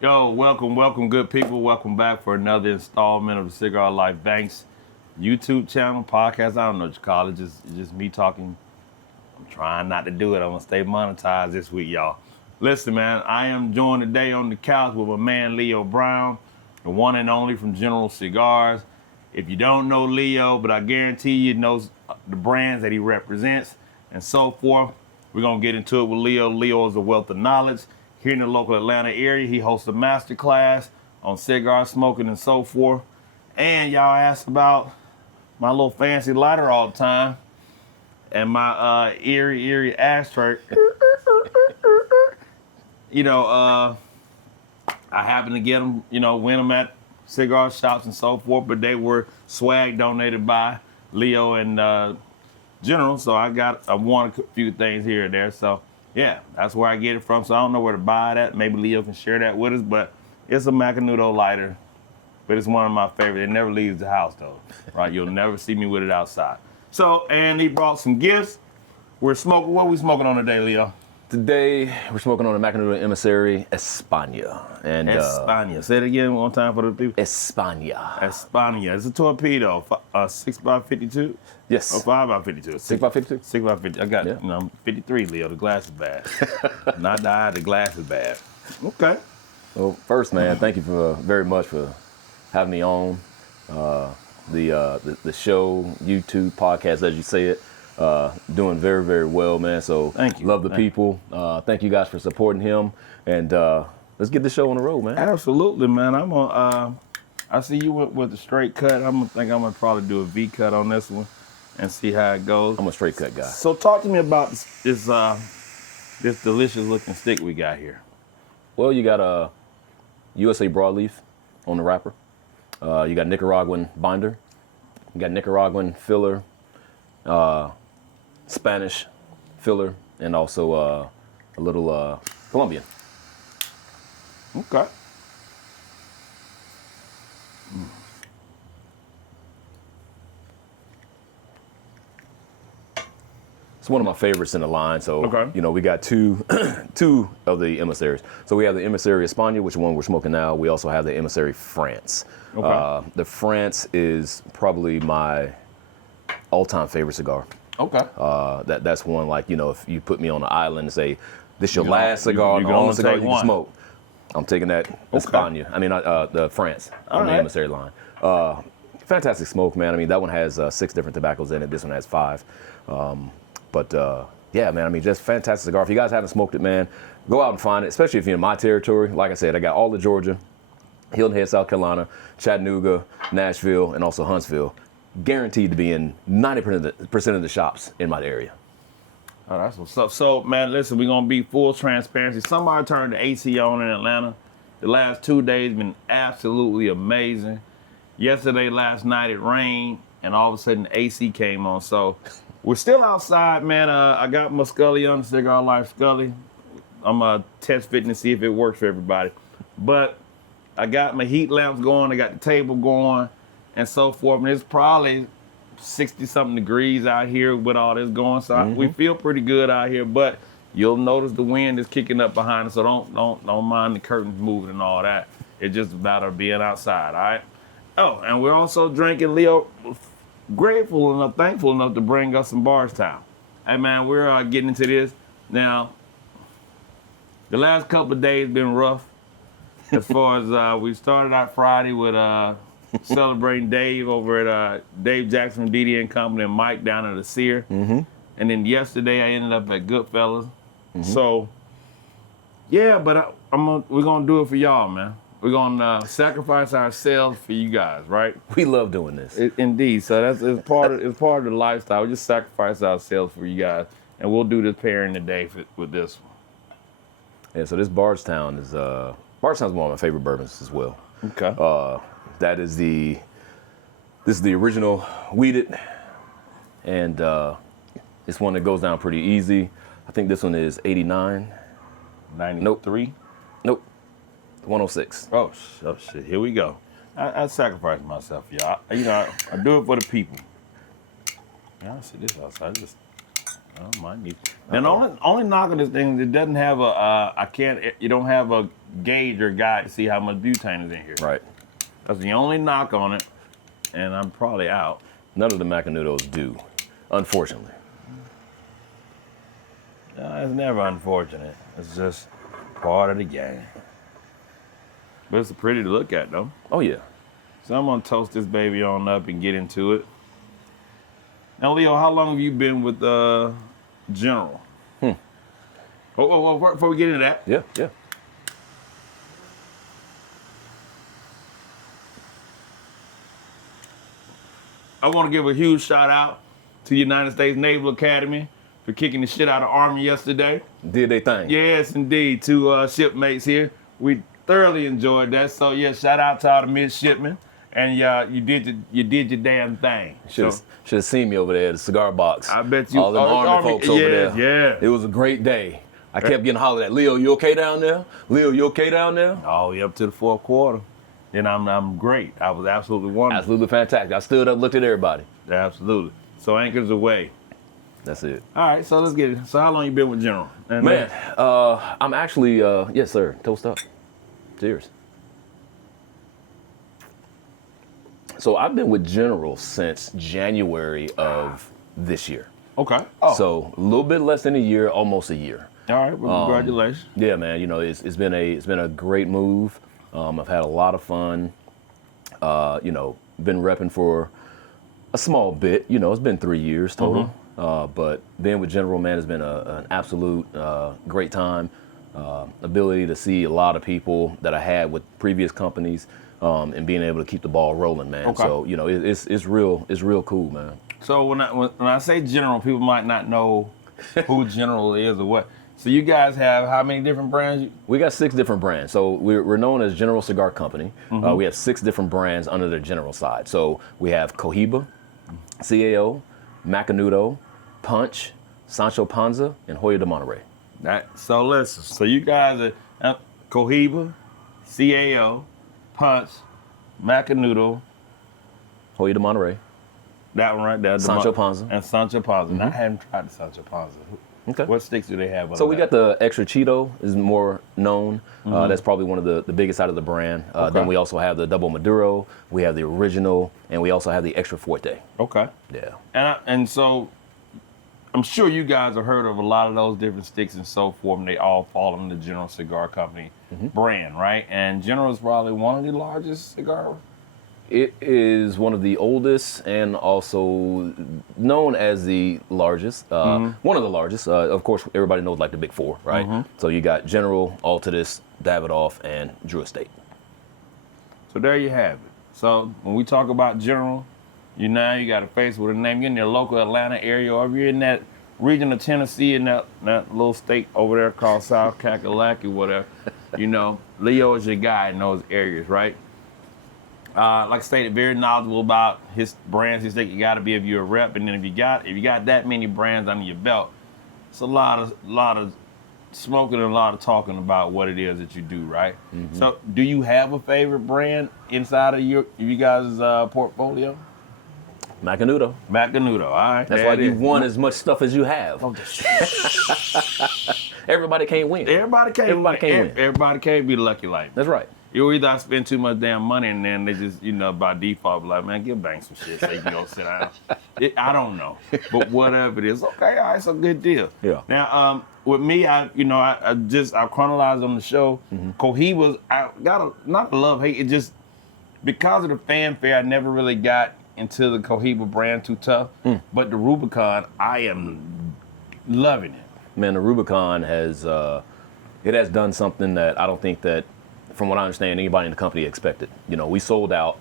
Yo, welcome, good people. Welcome back for another installment of the Cigar Life Banks YouTube channel, podcast. I don't know what you call it. Just me talking. I'm trying not to do it. I'm gonna stay monetized this week, y'all. Listen, man, I am joined today on the couch with my man Leo Brown, the one and only from General Cigars. If you don't know Leo, but I guarantee you knows the brands that he represents and so forth. We're gonna get into it with Leo. Leo is a wealth of knowledge. Here in the local Atlanta area, he hosts a master class on cigar smoking and so forth. And y'all ask about my little fancy lighter all the time and my eerie ashtray. I happened to get them, win them at cigar shops and so forth, but they were swag donated by Leo and General, so I won a few things here and there, so yeah, that's where I get it from. So I don't know where to buy it at. Maybe Leo can share that with us, but it's a Macanudo lighter, but it's one of my favorites. It never leaves the house though, right? You'll never see me with it outside. So, and he brought some gifts. We're smoking, what are we smoking on today, Leo? Today, we're smoking on a Macanudo Emissary España. And España. Say it again one time for the people. España. España. It's a torpedo. 6x52? Yes. Or 5x52? 6x52? 6x50. I got it. I'm 53, Leo. The glass is bad. Not the eye, the glass is bad. Okay. Well, first, man, thank you very much for having me on the show, YouTube, podcast, as you say it. Doing very, very well, man. So thank you. Love the people. Thank you guys for supporting him. And let's get the show on the road, man. Absolutely, man. I'm gonna. I see you with the straight cut. I'm gonna probably do a V cut on this one and see how it goes. I'm a straight cut guy. So talk to me about this delicious looking stick we got here. Well, you got a USA broadleaf on the wrapper. You got Nicaraguan binder. You got Nicaraguan filler. Spanish filler, and also a little Colombian. Okay. It's one of my favorites in the line. So, okay. We got two of the emissaries. So we have the Emissary España, which one we're smoking now. We also have the Emissary France. Okay. The France is probably my all-time favorite cigar. Okay. That's one, like, if you put me on an island and say, this your last cigar, the only cigar you can smoke, I'm taking that España. I mean, the France on the Emissary line. Fantastic smoke, man. I mean, that one has 6 different tobaccos in it. This one has 5. Yeah, man, I mean, just fantastic cigar. If you guys haven't smoked it, man, go out and find it, especially if you're in my territory. Like I said, I got all of Georgia, Hilton Head, South Carolina, Chattanooga, Nashville, and also Huntsville. Guaranteed to be in 90% of the shops in my area. Oh, that's what's up. So, man, listen, we're going to be full transparency. Somebody turned the AC on in Atlanta. The last 2 days been absolutely amazing. Yesterday, last night, it rained, and all of a sudden, the AC came on. So, we're still outside, man. I got my Scully on, the Cigar Life Scully. I'm test fitting to see if it works for everybody. But I got my heat lamps going. I got the table going. And so forth, and it's probably 60-something degrees out here with all this going. So we feel pretty good out here, but you'll notice the wind is kicking up behind us. So don't mind the curtains moving and all that. It's just about being outside, all right? Oh, and we're also drinking. Leo, thankful enough to bring us some Bardstown. Hey man, we're getting into this now. The last couple of days been rough. As far as we started out Friday with celebrating Dave over at Dave Jackson from DD and Company and Mike down at the Sear. And then yesterday I ended up at Goodfellas. So, yeah, but we're going to do it for y'all, man. We're going to sacrifice ourselves for you guys, right? We love doing this. Indeed. So it's part of the lifestyle. We just sacrifice ourselves for you guing, and we'll do this pairing today with this one. Yeah, so this Bardstown is Bardstown's one of my favorite bourbons as well. Okay. This is the original weeded, and it's one that goes down pretty easy. I think this one is 89. 93? Nope. 106. Oh shit, here we go. I sacrifice myself, y'all. I do it for the people. Yeah, I see this outside. I might need. And only knock on this thing, it doesn't have you don't have a gauge or guide to see how much butane is in here. Right. That's the only knock on it, and I'm probably out. None of the Macanudos do, unfortunately. No, it's never unfortunate. It's just part of the game. But it's pretty to look at, though. Oh, yeah. So I'm going to toast this baby on up and get into it. Now, Leo, how long have you been with General? Before we get into that. Yeah. I want to give a huge shout out to the United States Naval Academy for kicking the shit out of Army yesterday. Did they thing? Yes, indeed. To shipmates here. We thoroughly enjoyed that. So, yeah, shout out to all the midshipmen. And you did your damn thing. Should have seen me over there at the cigar box. I bet you. All the Army folks over there. Yeah. It was a great day. I kept getting hollered at. Leo, you okay down there? Leo, you okay down there? All the way up to the fourth quarter. And I'm great. I was absolutely wonderful. Absolutely fantastic. I stood up, looked at everybody. Absolutely. So anchors away. That's it. All right, so let's get it. So how long you been with General? Man, I'm actually, yes, sir. Toast up. Cheers. So I've been with General since January of this year. Okay. Oh. So a little bit less than a year, almost a year. All right. Well, congratulations. Yeah, man. You know, it's been a great move. I've had a lot of fun. You know, been repping for a small bit. You know, it's been 3 years total. But being with General, man, has been an absolute great time. Ability to see a lot of people that I had with previous companies. And being able to keep the ball rolling, man. Okay. So, you know, it's real cool, man. So when I say General, people might not know who General is or what. So you guys have how many different brands? We got 6 different brands. So we're known as General Cigar Company. We have 6 different brands under the General side. So we have Cohiba, CAO, Macanudo, Punch, Sancho Panza, and Hoya de Monterey. So listen. So you guys are Cohiba, CAO, Punch, Macanudo, Hoya de Monterey. That one right there. Sancho Panza. And Sancho Panza. Now, I haven't tried the Sancho Panza. Okay. What sticks do they have? So we got the Extra Cheeto is more known. That's probably one of the biggest out of the brand. Then we also have the Double Maduro. We have the Original, and we also have the Extra Fuerte. Okay. Yeah. And so I'm sure you guys have heard of a lot of those different sticks and so forth, and they all fall under the General Cigar Company brand, right? And General is probably one of the largest cigar. It is one of the oldest and also known as the largest. One of the largest. Of course, everybody knows like the big 4, right? So you got General, Altadis, Davidoff, and Drew Estate. So there you have it. So when we talk about General, you got to face with a name. You're in the local Atlanta area, or if you're in that region of Tennessee, in that little state over there called South Kakalaki, whatever, Leo is your guy in those areas, right? Like I stated, very knowledgeable about his brands. His stick. You got to be if you're a rep, and then if you got that many brands under your belt, it's a lot of smoking and a lot of talking about what it is that you do, right? So, do you have a favorite brand inside of you guys' portfolio? Macanudo. Macanudo, all right. That's why you won as much stuff as you have. Everybody can't win. Everybody can't win. Everybody can't be lucky like that. That's right. You either I spend too much damn money and then they just, by default, be like, man, give Banks some shit so you can go sit down. I don't know. But whatever it is, okay, all right, it's a good deal. Yeah. Now, with me, I chronologized on the show. Cohiba, I got not a love-hate, it just, because of the fanfare, I never really got into the Cohiba brand too tough. But the Rubicon, I am loving it. Man, the Rubicon has done something that I don't think that, from what I understand, anybody in the company expected. We sold out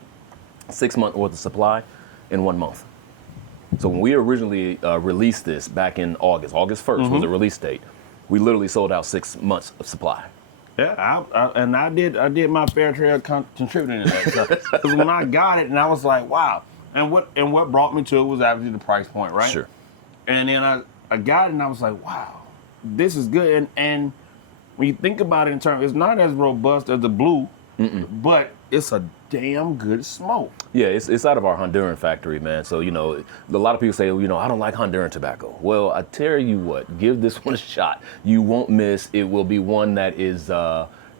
6 months worth of supply in 1 month. So when we originally released this back in August 1st was the release date, we literally sold out 6 months of supply. Yeah, I did my fair share contributing to that. Because when I got it, and I was like, wow. And what brought me to it was obviously the price point, right? Sure. And then I got it, and I was like, wow, this is good. And when you think about it in terms, it's not as robust as the blue, but it's a damn good smoke. Yeah, it's out of our Honduran factory, man. So, you know, a lot of people say, you know, I don't like Honduran tobacco. Well, I tell you what, give this one a shot. You won't miss. It will be one that is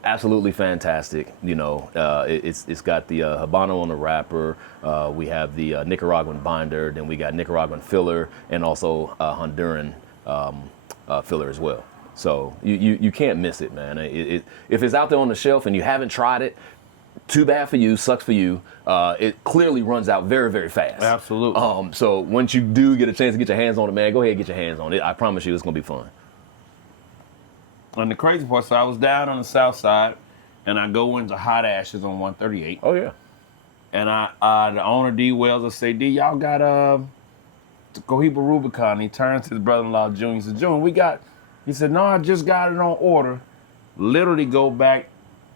absolutely fantastic. You know, it's got the Habano on the wrapper. We have the Nicaraguan binder. Then we got Nicaraguan filler and also Honduran filler as well. So you can't miss it, man. If it's out there on the shelf and you haven't tried it, too bad for you, sucks for you. It clearly runs out very, very fast. Absolutely. So once you do get a chance to get your hands on it, man, go ahead and get your hands on it. I promise you it's going to be fun. And the crazy part, so I was down on the south side, and I go into Hot Ashes on 138. Oh, yeah. And the owner, D. Wells, I say, D, y'all got Cohiba Rubicon. He turns to his brother-in-law, Junior. He said, Junior, he said, no, I just got it on order. Literally go back.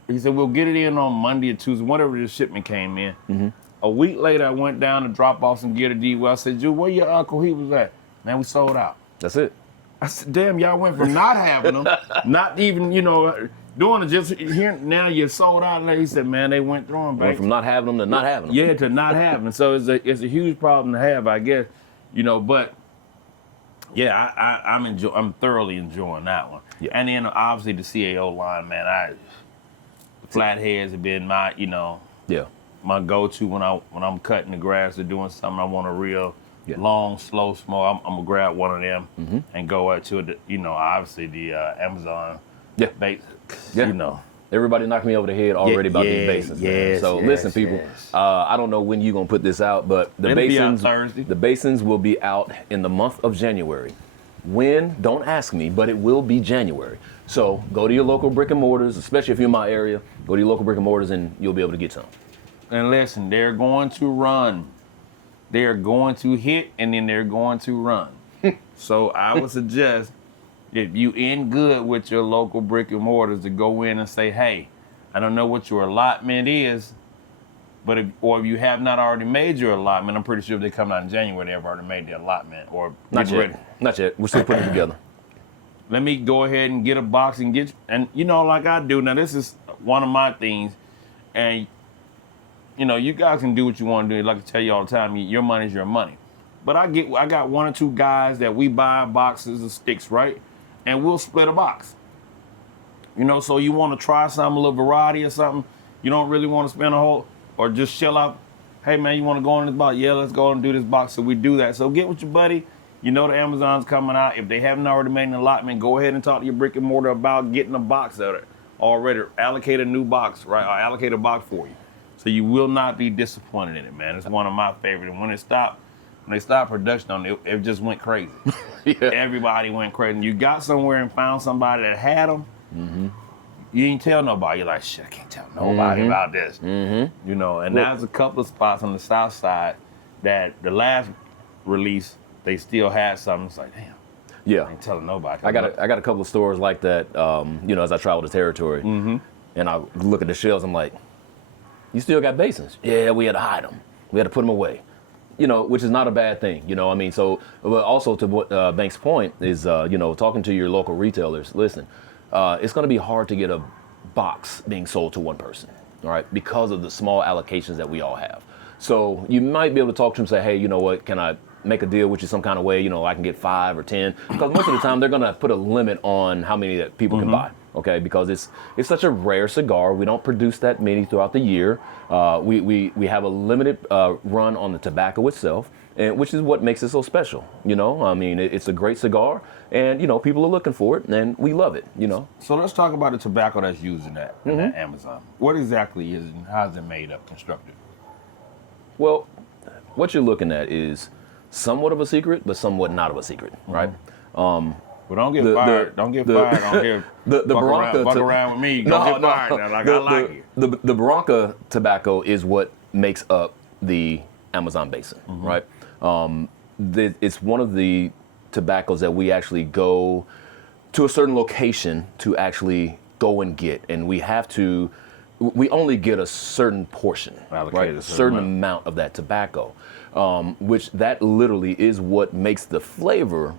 He said, we'll get it in on Monday or Tuesday, whatever the shipment came in. Mm-hmm. A week later, I went down to drop off some gear to D. Wells. I said, Junior, where your Cohibas at? Man, we sold out. That's it. I said, damn, y'all went from not having them, not even, you know, doing it just here. Now you're sold out. And he said, man, they went through them. Went from not having them to not having them. Yeah, to not having them. So it's a huge problem to have, I guess, you know. But yeah, I'm thoroughly enjoying that one. Yeah. And then obviously the CAO line, man. The flatheads have been my, you know, my go-to when I'm cutting the grass or doing something. I want a real. Yeah. Long, slow smoke. I'm gonna grab one of them and go out to the, you know, obviously the Amazon. Yeah. Base. Yeah. You know. Everybody knocked me over the head already about these basins. Man. So listen, people. I don't know when you're gonna put this out, but the basins will be out in the month of January. When? Don't ask me, but it will be January. So go to your local brick and mortars, especially if you're in my area. Go to your local brick and mortars, and you'll be able to get some. And listen, they're going to run. They're going to hit, and then they're going to run. So I would suggest if you in good with your local brick and mortars to go in and say, hey, I don't know what your allotment is, but if you have not already made your allotment, I'm pretty sure if they come out in January, they've already made the allotment or not yet. Not yet. We're still putting it together. Let me go ahead and get a box and you know, like I do. Now this is one of my things, and you know, you guys can do what you want to do. Like I tell you all the time, your money's your money. But I got one or two guys that we buy boxes of sticks, right? And we'll split a box. You know, so you want to try something, a little variety or something. You don't really want to spend a whole, or just shell out. Hey man, you want to go on this box? Yeah, let's go and do this box. So we do that. So get with your buddy. You know the Amazon's coming out. If they haven't already made an allotment, go ahead and talk to your brick and mortar about getting a box of it already. Allocate a new box, right? Or allocate a box for you. So you will not be disappointed in it, man. It's one of my favorites. And when they stopped production on it, it just went crazy. Everybody went crazy. You got somewhere and found somebody that had them. Mm-hmm. You ain't tell nobody. You're like, shit, I can't tell nobody about this. Mm-hmm. You know, and there's a couple of spots on the south side that the last release, they still had something. It's like, damn. Yeah. I ain't telling nobody. I got a couple of stores like that, you know, as I travel the territory. Mm-hmm. And I look at the shelves, I'm like, you still got basins? Yeah, we had to hide them. We had to put them away. You know, which is not a bad thing. You know, I mean, so, but also to what Banks' point is, you know, talking to your local retailers, listen, it's going to be hard to get a box being sold to one person, all right, because of the small allocations that we all have. So you might be able to talk to them and say, hey, you know what, can I make a deal with you some kind of way? You know, I can get 5 or 10. Because most of the time they're going to put a limit on how many that people can buy. Okay, because it's such a rare cigar. We don't produce that many throughout the year. We have a limited run on the tobacco itself, and which is what makes it so special. You know, I mean, it's a great cigar, and you know, people are looking for it, and we love it. You know. So let's talk about the tobacco that's used in that Amazon. What exactly is it, and how is it made up, constructed? Well, what you're looking at is somewhat of a secret, but somewhat not of a secret, right? Well, don't get fired. Don't get fired on here. The Barranca fuck around with me. Don't get fired. Now, like, I like it. The Barranca tobacco is what makes up the Amazon Basin, right? It's one of the tobaccos that we actually go to a certain location to actually go and get, and we only get a certain portion, right? A certain amount of that tobacco, which that literally is what makes the flavor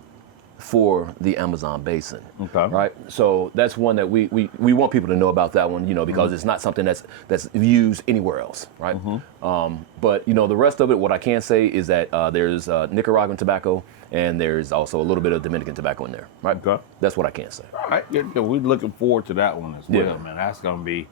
for the Amazon Basin. Okay. Right. So that's one that we want people to know about that one, because it's not something that's used anywhere else. Right. But the rest of it, what I can say is that there's Nicaraguan tobacco and there's also a little bit of Dominican tobacco in there. Right. Okay. That's what I can say. All right. Yeah, we're looking forward to that one as well, man. That's going to be.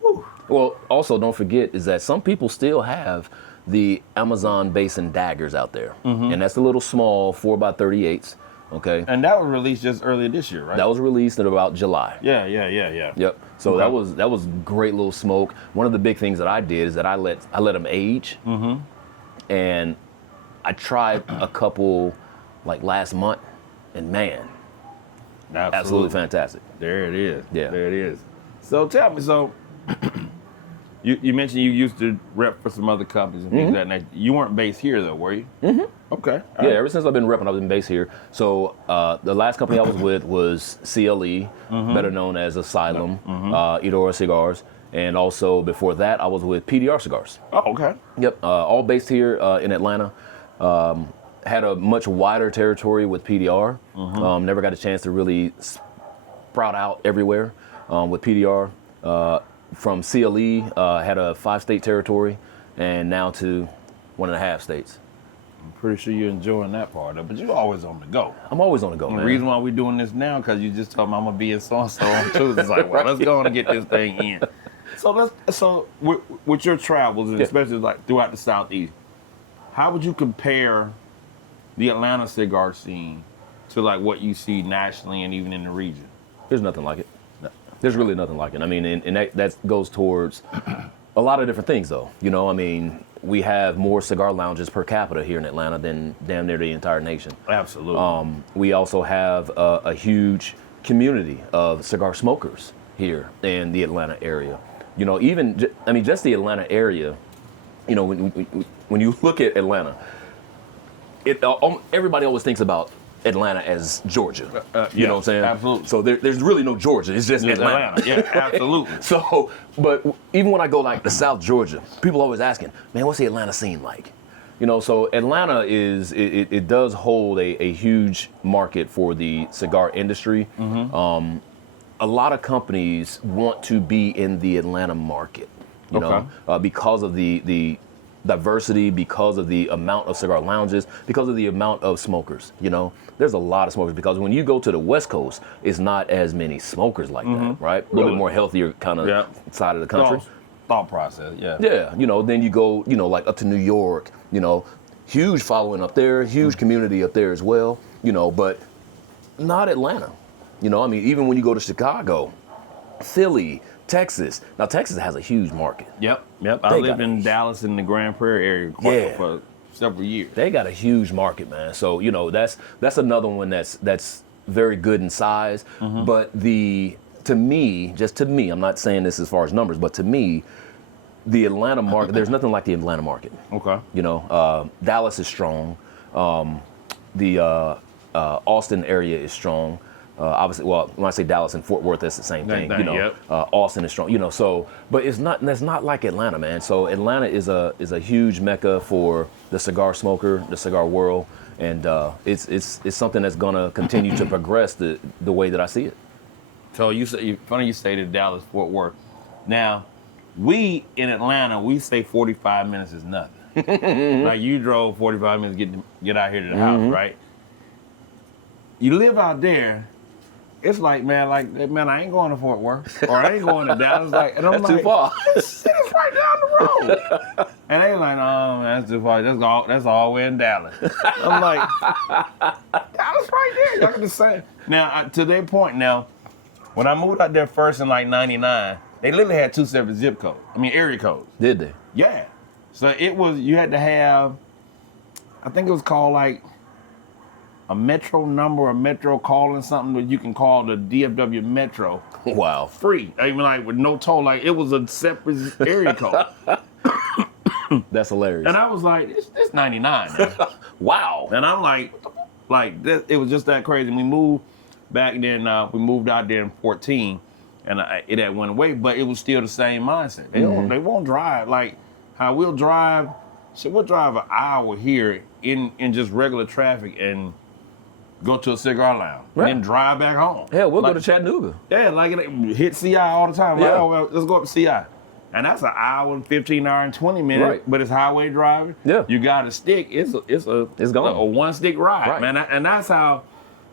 Whew. Well, also don't forget is that some people still have the Amazon Basin daggers out there, and that's the little small 4x38s. Okay. And that was released just earlier this year, right? That was released in about July. Yeah. Yep. So that was great little smoke. One of the big things that I did is that I let them age, and I tried a couple like last month, and man, absolutely fantastic. There it is. Yeah. There it is. So tell me, you mentioned you used to rep for some other companies and things like that. You weren't based here though, were you? Okay. Yeah, ever since I've been repping, I've been based here. So the last company I was with was CLE, better known as Asylum, Eudora Cigars. And also before that, I was with PDR Cigars. Oh, okay. Yep, all based here in Atlanta. Had a much wider territory with PDR. Never got a chance to really sprout out everywhere with PDR. From CLE, had a 5-state territory, and now to 1.5 states. I'm pretty sure you're enjoying that part of it, but you're always on the go. I'm always on the go, man. The reason why we're doing this now, because you just told me I'm going to be in so-and-so on Tuesday. It's like, well, let's go on and get this thing in. So with your travels, and especially like throughout the Southeast, how would you compare the Atlanta cigar scene to like what you see nationally and even in the region? There's nothing like it. There's really nothing like it. I mean, and that goes towards a lot of different things, though. I mean, we have more cigar lounges per capita here in Atlanta than damn near the entire nation. Absolutely. We also have a huge community of cigar smokers here in the Atlanta area. Just the Atlanta area. When you look at Atlanta, everybody always thinks about Atlanta as Georgia. You know what I'm saying? Absolutely. So there's really no Georgia. It's just Atlanta. Yeah, absolutely. So, but even when I go like to South Georgia, people always asking, man, what's the Atlanta scene like? So Atlanta it does hold a huge market for the cigar industry. A lot of companies want to be in the Atlanta market, because of the diversity, because of the amount of cigar lounges, because of the amount of smokers. There's a lot of smokers, because when you go to the West Coast, it's not as many smokers like that, right? A little bit more healthier kind of side of the country. Thought process, yeah. Yeah, then you go, like up to New York, huge following up there, huge community up there as well, but not Atlanta. Even when you go to Chicago, Philly, Texas. Now, Texas has a huge market. Yep. I lived in Dallas in the Grand Prairie area for several years. They got a huge market, man. So, that's another one that's very good in size. But to me, I'm not saying this as far as numbers, but to me, the Atlanta market, there's nothing like the Atlanta market. Okay. Dallas is strong. The Austin area is strong. Obviously, well, when I say Dallas and Fort Worth, that's the same thing. Austin is strong. So, but that's not like Atlanta, man. So Atlanta is a huge mecca for the cigar smoker, the cigar world, and it's something that's gonna continue to progress the way that I see it. So funny you say to Dallas, Fort Worth. Now, we in Atlanta, we say 45 minutes is nothing. Like you drove 45 minutes to get out here to the house, right? You live out there. It's like, man, I ain't going to Fort Worth, or I ain't going to Dallas. And I'm that's too far. It's right down the road. And they like, oh, man, that's too far. That's all the way in Dallas. I'm like, Dallas right there. Y'all can just say. Now, to their point now, when I moved out there first in like 99, they literally had 2 separate area codes. Did they? Yeah. So you had to have, I think it was called like, a metro number, a metro calling, something that you can call the DFW Metro. Wow. Free. With no toll. Like, it was a separate area code. That's hilarious. And I was like, it's 99. Wow. And I'm like, it was just that crazy. We moved back then, we moved out there in 14, and it had went away, but it was still the same mindset. They won't drive. Like, how we'll drive an hour here in just regular traffic and go to a cigar lounge, Right. then drive back home. Hell, we'll like, go to Chattanooga. Yeah, like hit CI all the time. Like, Yeah. oh, well, let's go up to CI. And that's an hour and 15 hour and 20 minutes, Right. but it's highway driving. Yeah. You got a stick. It's gone. a one stick ride, Right. man. And that's how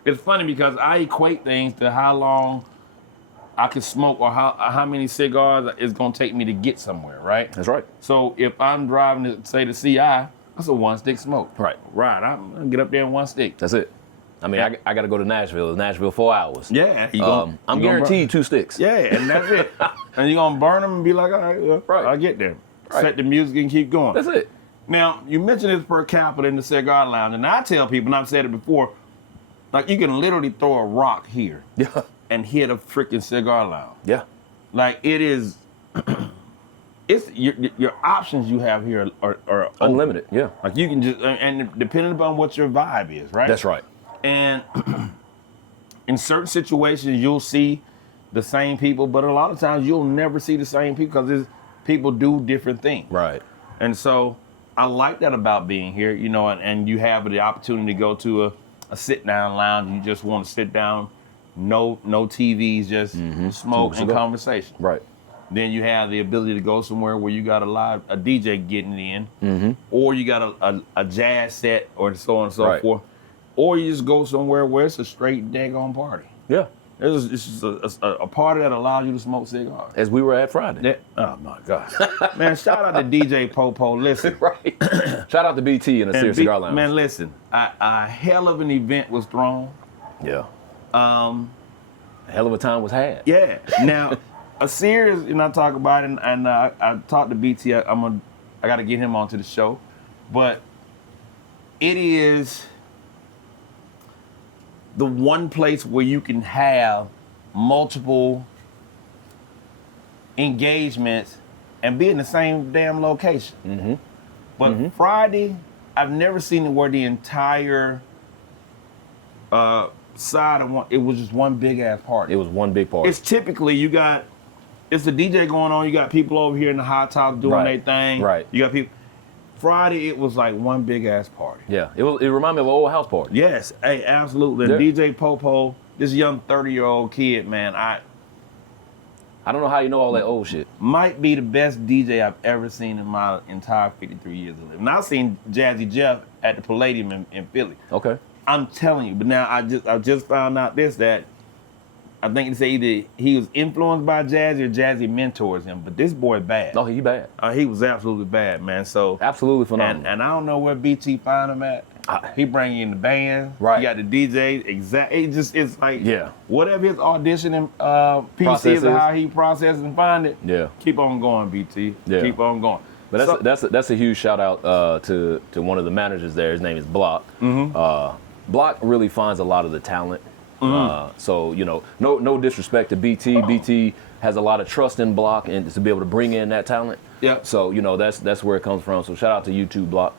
it's funny because I equate things to how long I can smoke or how many cigars it's gonna take me to get somewhere, right? That's right. So if I'm driving to say the CI, that's a one stick smoke. Right. Right. I'm gonna get up there in one stick. That's it. I mean, I got to go to Nashville. It's Nashville 4 hours. Yeah. I'm guaranteed 2 sticks. Yeah, and that's it. And you're gonna burn them and be like, all right, well, Right. I'll get there. Right. Set the music and keep going. That's it. Now, you mentioned this per capita in the cigar lounge, and I tell people, and I've said it before, like you can literally throw a rock here Yeah. and hit a freaking cigar lounge. Yeah. Like it is, it's your options you have here are open. Unlimited. Yeah. Like you can just, and depending upon what your vibe is, right? That's right. And in certain situations, you'll see the same people, but a lot of times you'll never see the same people because people do different things. Right. And so I like that about being here, you know, and you have the opportunity to go to a sit-down lounge. You just want to sit down, no TVs, just smoke and conversation. Right. Then you have the ability to go somewhere where you got a DJ getting in, or you got a jazz set or so on and so Right. forth. Or you just go somewhere where it's a straight daggone party. Yeah. It's just a party that allows you to smoke cigars. As we were at Friday. Oh my God. Man, shout out to DJ Popo. Listen. Right. Shout out to BT and the Sears Cigar Lounge. Man, listen. A hell of an event was thrown. Yeah. A hell of a time was had. Yeah. Now, a Sears, and I talk about it, and I talked to BT. I got to get him onto the show. But it is the one place where you can have multiple engagements and be in the same damn location. But Friday, I've never seen it where the entire side of one, it was just one big ass party. It was one big party. It's typically it's the DJ going on, you got people over here in the hot top doing their thing. Right. You got people. Friday, it was like one big ass party. Yeah. It reminded me of an old house party. Yes, hey, absolutely. Yeah. And DJ Popo, this young 30-year-old kid, man, I don't know how you know all that old shit. might be the best DJ I've ever seen in my entire 53 years of living. And I've seen Jazzy Jeff at the Palladium in Philly. Okay. I'm telling you, but now I just found out that I think it's either he was influenced by Jazzy or Jazzy mentors him, but this boy bad. No, he bad. He was absolutely bad, man. So Absolutely phenomenal. and I don't know where BT found him at. He bring in the band. Right. He got the DJ. It's like Yeah. whatever his auditioning PC Process is, or is. how he processes and find it. Yeah. Keep on going, BT. Yeah. Keep on going. But that's a huge shout out to one of the managers there. His name is Block. Block really finds a lot of the talent. So you know, no disrespect to BT. BT has a lot of trust in Block and to be able to bring in that talent. Yeah. So you know that's where it comes from. So shout out to you too, Block.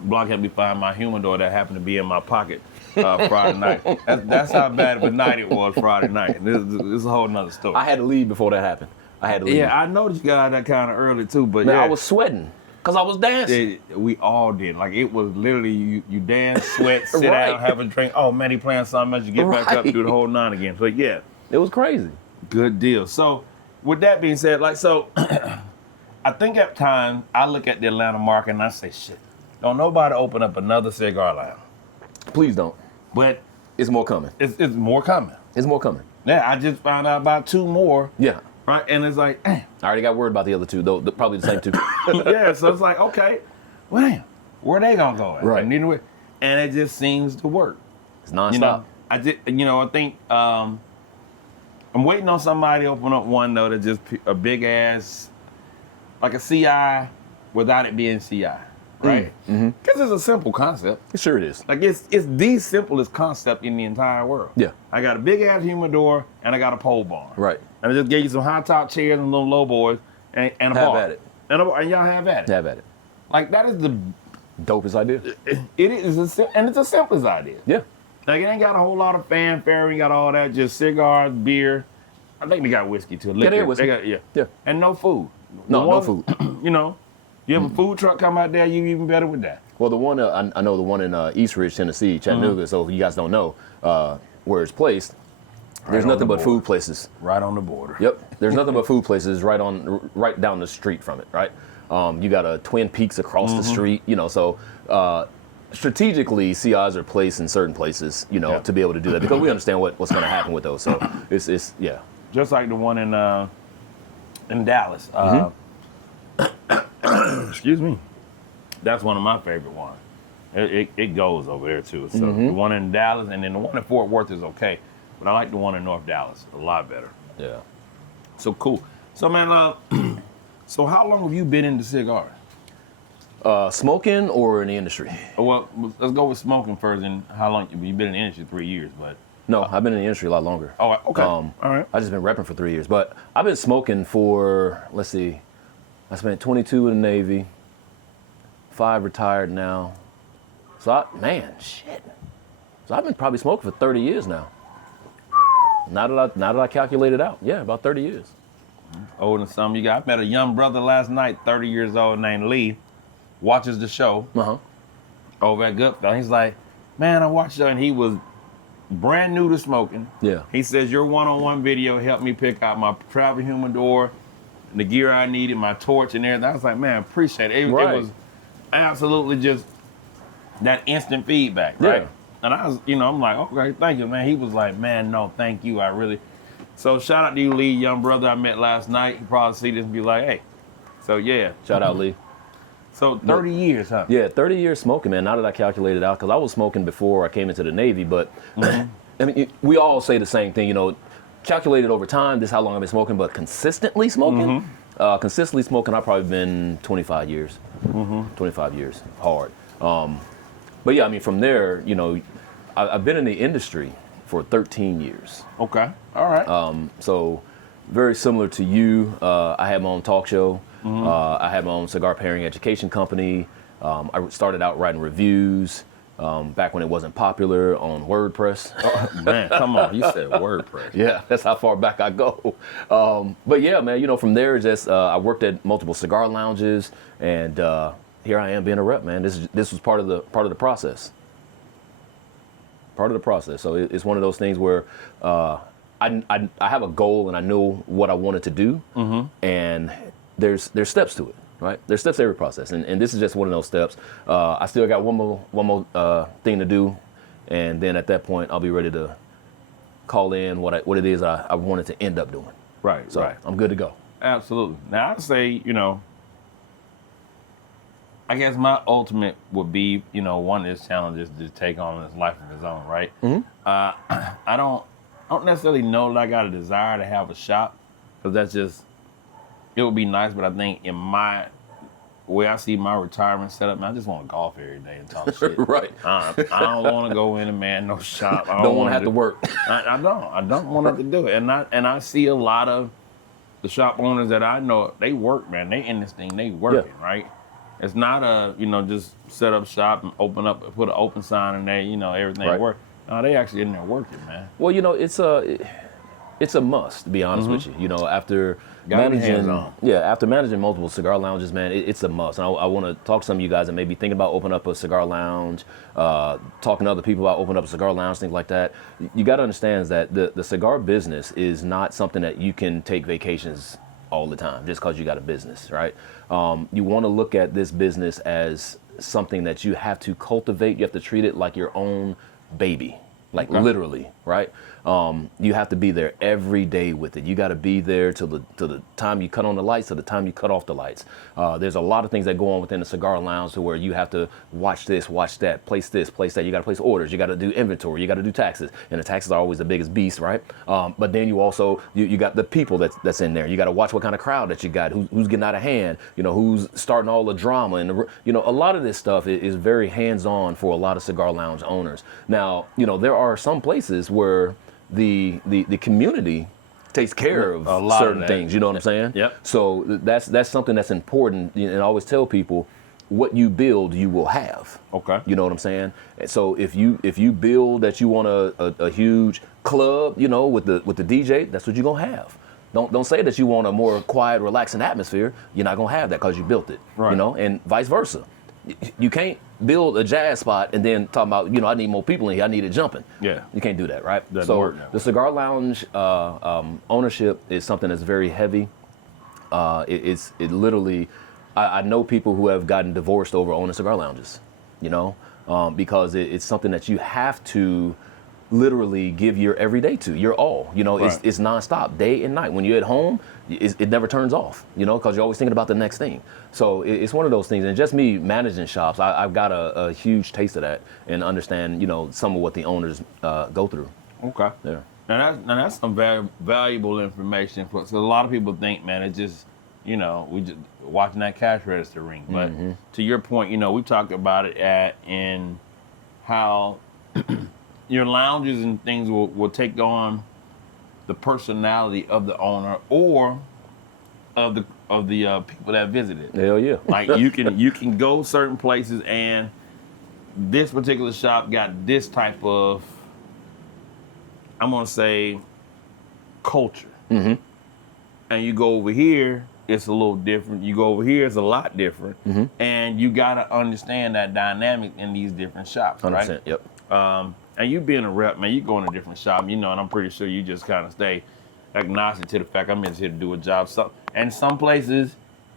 Block helped me find my humidor that happened to be in my pocket Friday night. That's how bad of a night it was Friday night. This is a whole nother story. I had to leave before that happened. I had to leave. Yeah, I noticed you got out that kind of early too, but Man, yeah. I was sweating because I was dancing. We all did. Like it was literally you dance, sweat, sit Right. down, have a drink. Oh man, he playing something else. You get back up, Right. do the whole nine again. So yeah, It was crazy. good deal. So with that being said, I think at times I look at the Atlanta market and I say, shit, don't nobody open up another cigar lounge. Please don't. But It's more coming. it's more coming. It's more coming. Yeah, I just found out about 2 more. Yeah. Right, and it's like, damn. I already got worried about the other 2, though. Probably the same 2. Yeah, so it's like, okay, well, damn, where they gonna go at? Right. And it just seems to work. It's nonstop. You know, I think I'm waiting on somebody to open up one though that just a big ass, like a CI without it being CI, right? Because it's a simple concept. Sure it is. Like it's the simplest concept in the entire world. Yeah. I got a big ass humidor and I got a pole barn. Right. And I just gave you some high top chairs and little low boys and a Have bar. at it. And y'all have at it. Have at it. Like that is the Dopest idea. it is and it's the simplest idea. Yeah. Like it ain't got a whole lot of fanfare, ain't got all that, just cigars, beer. I think they got whiskey too. Liquor. they got whiskey. They got, Yeah. And no food. No The one- food. You know, You have a food truck come out there, you even better with that. Well, the one I know, the one in East Ridge, Tennessee, Chattanooga. So if you guys don't know where it's placed, there's nothing but food places. Right on the border. Yep. There's nothing but food places right down the street from it. Right. You got a Twin Peaks across the street. You know, so strategically, CIs are placed in certain places. You know, to be able to do that because we understand what's going to happen with those. So it's yeah. Just like the one in Dallas. Excuse me. That's one of my favorite ones. It goes over there too. So the one in Dallas and then the one in Fort Worth is okay, but I like the one in North Dallas a lot better. Yeah. So cool. So man, so how long have you been into cigars? Smoking or in the industry? Well, let's go with smoking first. And how long you've been in the industry? 3 years, but. No, I've been in the industry a lot longer. Oh, okay. All right. I've just been repping for 3 years, but I've been smoking for, let's see, I spent 22 in the Navy, 5 retired now. So So I've been probably smoking for 30 years now. Now that I calculate it out, yeah, about 30 years. Older than some you got. I met a young brother last night, 30 years old, named Lee. Watches the show over at Goodfellas. He's like, man, I watched it, and he was brand new to smoking. Yeah. He says, your one-on-one video helped me pick out my travel humidor, the gear I needed, my torch and everything. I was like, man, appreciate it. It was absolutely just that instant feedback, right? Yeah. And I was, I'm like, okay, thank you, man. He was like, man, no, thank you. I really. So shout out to you, Lee, young brother I met last night. You probably see this and be like, hey. So yeah. Shout out, Lee. So 30 years, huh? Yeah, 30 years smoking, man. Now that I calculated out, because I was smoking before I came into the Navy, but I mean, we all say the same thing, calculated over time, this is how long I've been smoking, but consistently smoking, I've probably been 25 years. 25 years, hard. But yeah, I mean, from there, I've been in the industry for 13 years. Okay, all right. So very similar to you, I had my own talk show. I had my own cigar pairing education company. I started out writing reviews back when it wasn't popular on WordPress. Oh, man, come on, you said WordPress. Yeah, that's how far back I go. But yeah, man, from there, just I worked at multiple cigar lounges, and here I am being a rep, man. This was part of the process. Part of the process. So it's one of those things where I have a goal and I know what I wanted to do, and there's steps to it, right? There's steps to every process, and this is just one of those steps. I still got one more thing to do, and then at that point I'll be ready to call in what it is I wanted to end up doing. Right. So right. I'm good to go. Absolutely. Now I'd say, I guess my ultimate would be, one of his challenges to take on his life of his own, right? I don't necessarily know that I got a desire to have a shop, because it would be nice, but I think in my way I see my retirement setup, man, I just want to golf every day and talk shit. Right. I don't want to go in no shop. I don't want to have to work. I don't want to have to do it. And I see a lot of the shop owners that I know, they work, man. They in this thing, they working, right? It's not just set up shop and open up, put an open sign in there, everything work. No, they actually in there working, man. Well, it's a must, to be honest with you. After managing multiple cigar lounges, man, it's a must. And I want to talk to some of you guys that may be thinking about opening up a cigar lounge, talking to other people about opening up a cigar lounge, things like that. You got to understand is that the cigar business is not something that you can take vacations all the time just because you got a business, right? You want to look at this business as something that you have to cultivate. You have to treat it like your own baby, like literally, right? You have to be there every day with it. You got to be there till the time you cut on the lights, till the time you cut off the lights. There's a lot of things that go on within the cigar lounge to where you have to watch this, watch that, place this, place that. You got to place orders. You got to do inventory. You got to do taxes, and the taxes are always the biggest beast, right? But then you also you got the people that's in there. You got to watch what kind of crowd that you got, who's getting out of hand, who's starting all the drama, and a lot of this stuff is very hands-on for a lot of cigar lounge owners. Now, there are some places where the community takes care of certain things, you know what I'm saying? Yep. So that's something that's important, and I always tell people, what you build, you will have. Okay. You know what I'm saying? So if you build that you want a huge club, with the DJ, that's what you're gonna have. Don't say that you want a more quiet, relaxing atmosphere. You're not gonna have that because you built it. Right. You know, and vice versa. You can't build a jazz spot and then talk about, I need more people in here. I need it jumping. Yeah. You can't do that, right? Doesn't work now. The cigar lounge ownership is something that's very heavy. It literally, I know people who have gotten divorced over owning cigar lounges, because it's something that you have to literally give your everyday to, your all. Right. It's nonstop, day and night. When you're at home, it never turns off, because you're always thinking about the next thing. So it's one of those things. And just me managing shops, I've got a huge taste of that and understand, some of what the owners go through. Okay. Yeah. Now that's some very valuable information. So a lot of people think, man, it's just, we just watching that cash register ring. But to your point, we talked about it in how your lounges and things will take on the personality of the owner or of the people that visit it. Hell yeah. Like you can go certain places and this particular shop got this type of, I'm gonna say, culture. Mm-hmm. And you go over here, it's a little different. You go over here, it's a lot different. Mm-hmm. And you gotta understand that dynamic in these different shops, 100%, right? Yep. And you being a rep, man, you go in a different shop, and I'm pretty sure you just kind of stay agnostic to the fact I'm just here to do a job. And some places,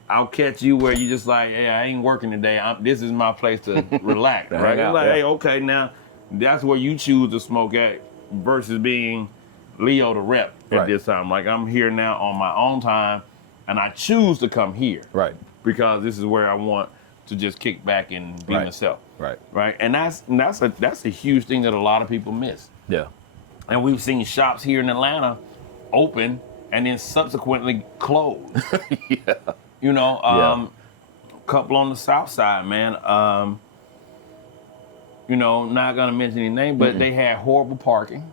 I'll catch you where you just like, hey, I ain't working today. This is my place to relax, right? You're like, hey, okay, now that's where you choose to smoke at versus being Leo the rep at this time. Like I'm here now on my own time, and I choose to come here, Right. Because this is where I want to just kick back and be myself. Right. And that's a huge thing that a lot of people miss. Yeah. And we've seen shops here in Atlanta open and then subsequently close. Yeah. Couple on the south side, man. Not gonna mention any name, but they had horrible parking.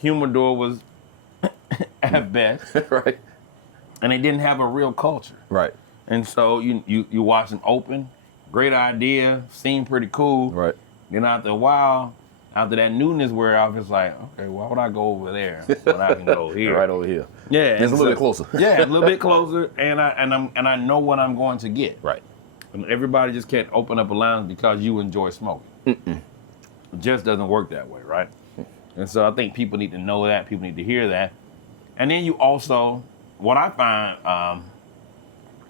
Humidor was at best. Right. And they didn't have a real culture. Right. And so you watch them open, great idea, seemed pretty cool. Right. Then after a while, after that newness wear off, it's like, okay, why would I go over there when I can go here? Right over here. Yeah, it's a little bit closer. Yeah, a little bit closer, and I know what I'm going to get. Right. And everybody just can't open up a lounge because you enjoy smoking. It just doesn't work that way, right? And so I think people need to know that. People need to hear that. And then you also, what I find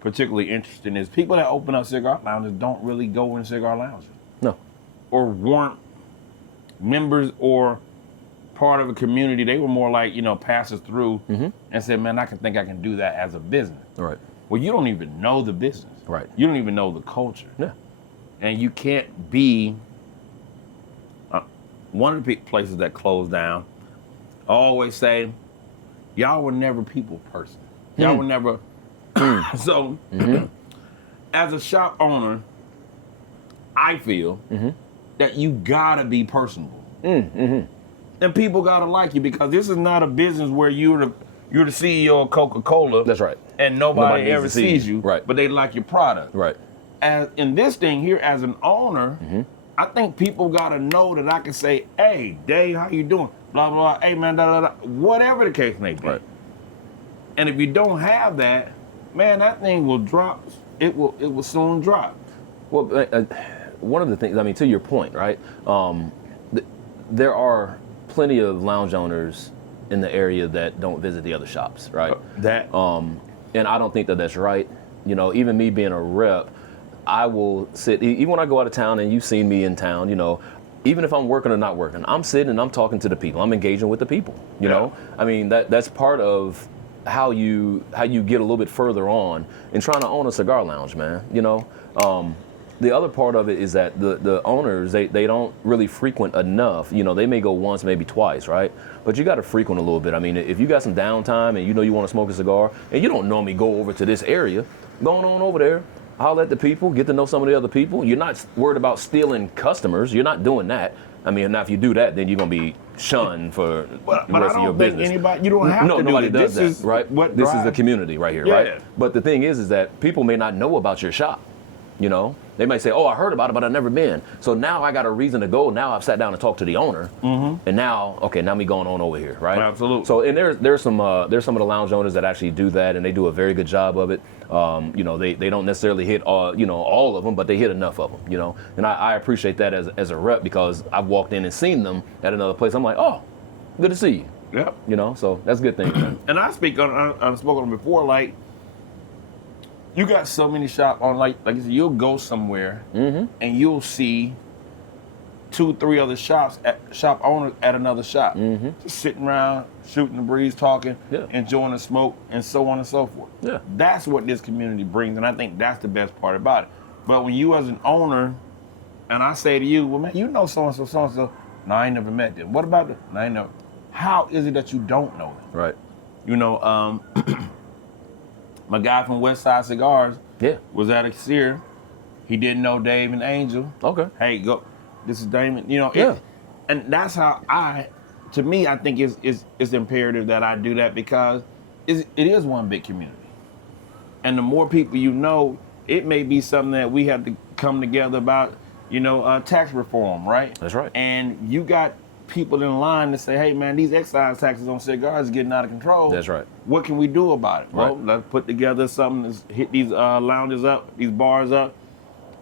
particularly interesting is people that open up cigar lounges don't really go in cigar lounges. No. Or weren't members or part of a community. They were more like, passes through and said, man, I can do that as a business. Right. Well, you don't even know the business. Right. You don't even know the culture. Yeah. And you can't be one of the places that closed down. I always say, y'all were never people person. Y'all were never. So, as a shop owner, I feel that you gotta be personable, and people gotta like you because this is not a business where you're the CEO of Coca-Cola. That's right. And nobody ever sees you. Right. But they like your product. Right. As in this thing here, as an owner, I think people gotta know that I can say, "Hey, Dave, how you doing?" Blah blah. Hey man, da da da. Whatever the case may be. Right. And if you don't have that, man, that thing will drop. It will soon drop. Well, one of the things, to your point, right? There are plenty of lounge owners in the area that don't visit the other shops, right? And I don't think that that's right. Even me being a rep, I will sit, even when I go out of town and you've seen me in town, even if I'm working or not working, I'm sitting and I'm talking to the people. I'm engaging with the people, you know? That's part of how you get a little bit further on in trying to own a cigar lounge, man. The other part of it is that the owners, they don't really frequent enough. They may go once, maybe twice, right? But you got to frequent a little bit. If you got some downtime and you want to smoke a cigar and you don't normally go over to this area, going on over there, holler at the people, get to know some of the other people. You're not worried about stealing customers. You're not doing that. Now if you do that, then you're going to be shunned for the rest of your business. Anybody, you don't have to do nobody that. does This that, right? What this drives. is the community right here, Yeah. right? But the thing is that people may not know about your shop. You know, they might say, "Oh, I heard about it, but I've never been." So now I got a reason to go. Now I've sat down and talked to the owner, and now me going on over here, right? Absolutely. So and there's some of the lounge owners that actually do that, and they do a very good job of it. You know, they don't necessarily hit all of them, but they hit enough of them. You know, and I appreciate that as a rep, because I've walked in and seen them at another place. I'm like, "Oh, good to see you." Yep. You know, so that's a good thing. And I've spoken on before, like, you got so many shops on, like I said, you'll go somewhere and you'll see 2-3 other shop owners at another shop, just sitting around, shooting the breeze, talking, enjoying the smoke, and so on and so forth. Yeah. That's what this community brings, and I think that's the best part about it. But when you as an owner, and I say to you, well, man, you know so-and-so, so-and-so, no, I ain't never met them. What about them? No, I ain't never. How is it that you don't know them? Right. You know, my guy from West Side Cigars was at a Sear. He didn't know Dave and Angel. Okay. Hey, go. This is Damon. You know, and that's how I think it's imperative that I do that, because it is one big community. And the more people you know, it may be something that we have to come together about, tax reform, right? That's right. And you got people in line to say, hey man, these excise taxes on cigars is getting out of control. That's right. What can we do about it? Well, Right. let's put together something, let's hit these lounges up, these bars up,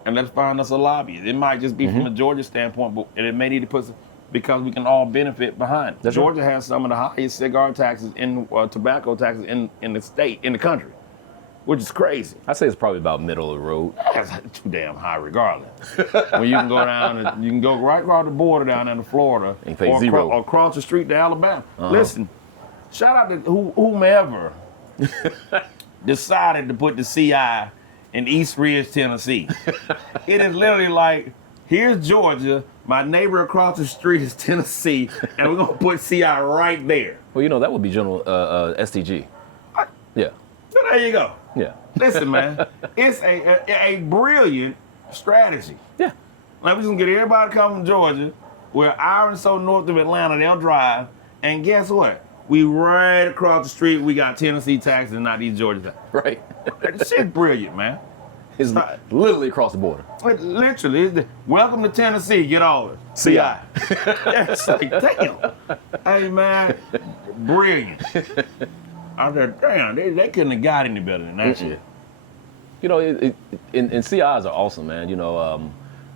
and let's find us a lobbyist. It might just be from a Georgia standpoint, but it may need to put some, because we can all benefit behind it. That's Georgia has some of the highest cigar taxes tobacco taxes in the state, in the country, which is crazy. I say it's probably about middle of the road. That's too damn high regardless. When you can go down, and you can go right across the border down into Florida, And pay or zero. or across the street to Alabama. Listen, shout out to whomever decided to put the CI in East Ridge, Tennessee. It is literally like, here's Georgia, my neighbor across the street is Tennessee, and we're gonna put CI right there. Well, that would be General STG. Yeah. So there you go. Yeah. Listen, man, it's a brilliant strategy. Yeah. Like, we're just gonna get everybody to come from Georgia. We're an hour and so north of Atlanta, they'll drive. And guess what? We right across the street, we got Tennessee taxes and not these Georgia taxes. Right. This shit's brilliant, man. It's literally across the border. Literally, welcome to Tennessee, get all it. CI. Yeah, it's like, damn. Hey, man, brilliant. I said, damn, they couldn't have got any better than that shit. And CIs are awesome, man.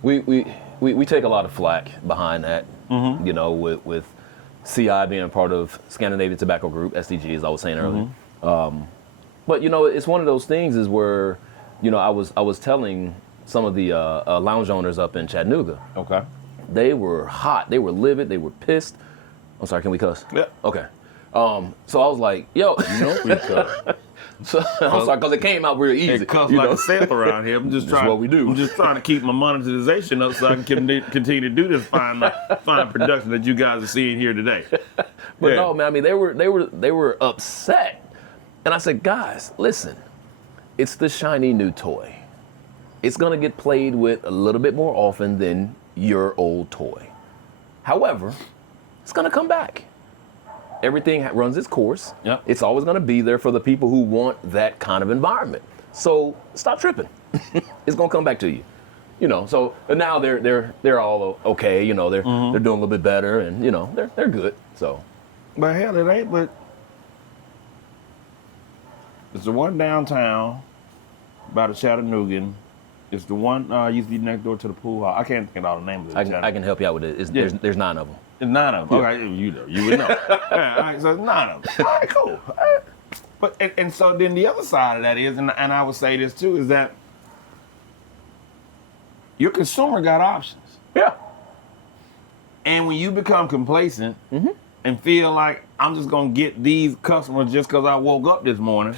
We take a lot of flack behind that. With CI being part of Scandinavian Tobacco Group, STG, as I was saying earlier. But it's one of those things is where, I was telling some of the lounge owners up in Chattanooga. Okay. They were hot. They were livid. They were pissed. I'm sorry. Can we cuss? Yeah. Okay. So I was like, yo. We cuss. So, I'm sorry, because it came out real easy. It cuss like a sailor around here. I'm just trying. what we do. I'm just trying to keep my monetization up so I can continue to do this fine production that you guys are seeing here today. But no, man. I mean, they were upset, and I said, guys, listen, it's the shiny new toy. It's gonna get played with a little bit more often than your old toy. However, it's gonna come back. Everything runs its course. Yep. It's always going to be there for the people who want that kind of environment. So stop tripping. It's going to come back to you. So now they're all okay. They're doing a little bit better, and they're good. So. But hell, it ain't. But it's the one downtown by the Chattanooga. It's the one used to be next door to the pool hall. I can't think of all the names of it. I can help you out with it. There's 9 of them. It's 9 of them. Yeah. Okay, you would know. Yeah, all right, so it's 9 of them. All right, cool. All right. But and so then the other side of that is, and I would say this too, is that your consumer got options. Yeah. And when you become complacent and feel like I'm just gonna get these customers just because I woke up this morning,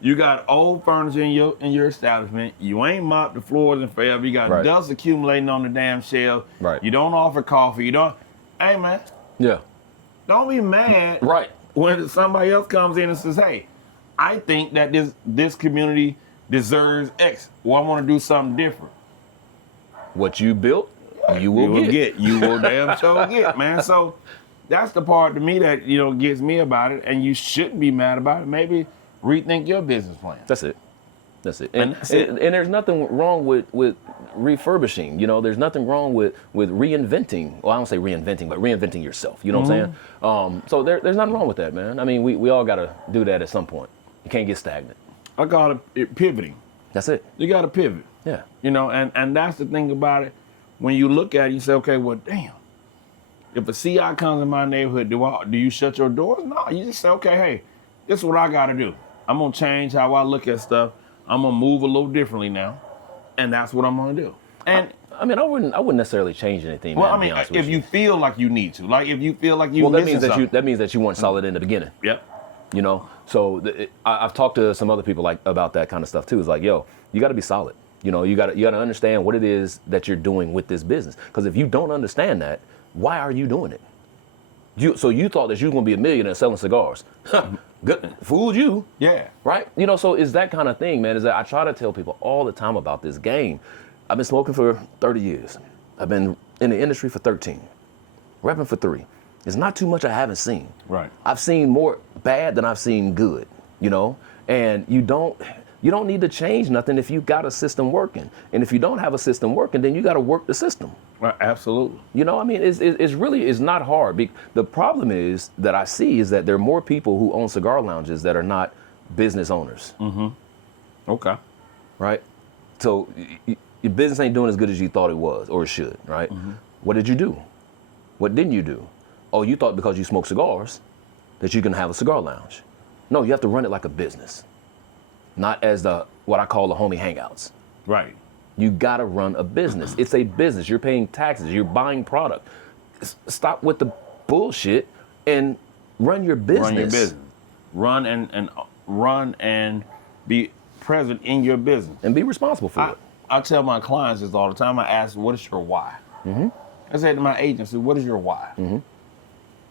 you got old furniture in your establishment. You ain't mopped the floors in forever. You got dust accumulating on the damn shelf. Right. You don't offer coffee. You don't. Hey man. Yeah. Don't be mad. Right. When somebody else comes in and says, "Hey, I think that this community deserves X. Well, I want to do something different." What you built, you will get. You will damn sure get, man. So that's the part to me that gets me about it, and you shouldn't be mad about it. Maybe rethink your business plan. That's it. That's it. And there's nothing wrong with refurbishing. You know, there's nothing wrong with reinventing. Well, I don't say reinventing, but reinventing yourself. You know what I'm saying? So there's nothing wrong with that, man. I mean, we all got to do that at some point. You can't get stagnant. I call it pivoting. That's it. You got to pivot. Yeah. You know, and that's the thing about it. When you look at it, you say, okay, well, damn. If a CI comes in my neighborhood, do you shut your doors? No, you just say, okay, hey, this is what I got to do. I'm going to change how I look at stuff. I'm going to move a little differently now. And that's what I'm going to do. And I mean, I wouldn't necessarily change anything. Well, man, I mean, if you feel like you need to, like if you feel like you, well, that means that you weren't solid in the beginning. Yep. You know, so I've talked to some other people like about that kind of stuff too. It's like, yo, you got to be solid. You know, you got to understand what it is that you're doing with this business. Because if you don't understand that, why are you doing it? So you thought that you were going to be a millionaire selling cigars. Good, fooled you. Yeah. Right? You know, so it's that kind of thing, man. Is that I try to tell people all the time about this game. I've been smoking for 30 years. I've been in the industry for 13. Rapping for 3. There's not too much I haven't seen. Right. I've seen more bad than I've seen good, you know? And you don't need to change nothing if you got a system working. And if you don't have a system working, then you got to work the system. Right, absolutely. You know, I mean, it's not hard. The problem is that I see is that there are more people who own cigar lounges that are not business owners. Mm-hmm. Okay. Right? So your business ain't doing as good as you thought it was or it should, right? Mm-hmm. What did you do? What didn't you do? Oh, you thought because you smoke cigars that you can have a cigar lounge. No, you have to run it like a business. Not as what I call the homie hangouts. Right. You gotta run a business. It's a business. You're paying taxes. You're buying product. Stop with the bullshit and run your business. Run your business. Run and be present in your business. And be responsible for it. I tell my clients this all the time. I ask, what is your why? Mm-hmm. I say to my agency, what is your why? Mm-hmm.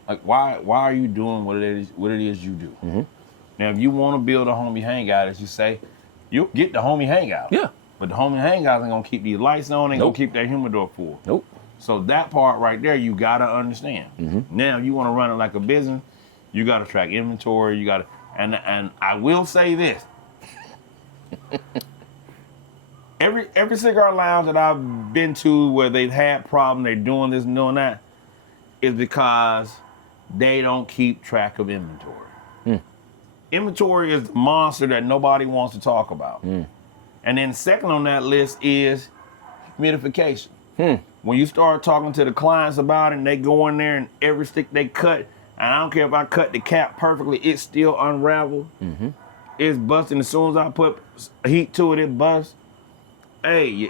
Like, why are you doing what it is you do? Mm-hmm. Now, if you want to build a homie hangout, as you say, you'll get the homie hangout. Yeah. But the homie hangout ain't going to keep these lights on, ain't going to keep that humidor full. Nope. So that part right there, you got to understand. Mm-hmm. Now, if you want to run it like a business, you got to track inventory. You got to, and I will say this. Every cigar lounge that I've been to where they've had problems, they're doing this and doing that, is because they don't keep track of inventory. Inventory is the monster that nobody wants to talk about. And then second on that list is humidification. When you start talking to the clients about it and they go in there and every stick they cut, and I don't care if I cut the cap perfectly, it's still unraveled. Mm-hmm. It's busting. As soon as I put heat to it, it busts. Hey,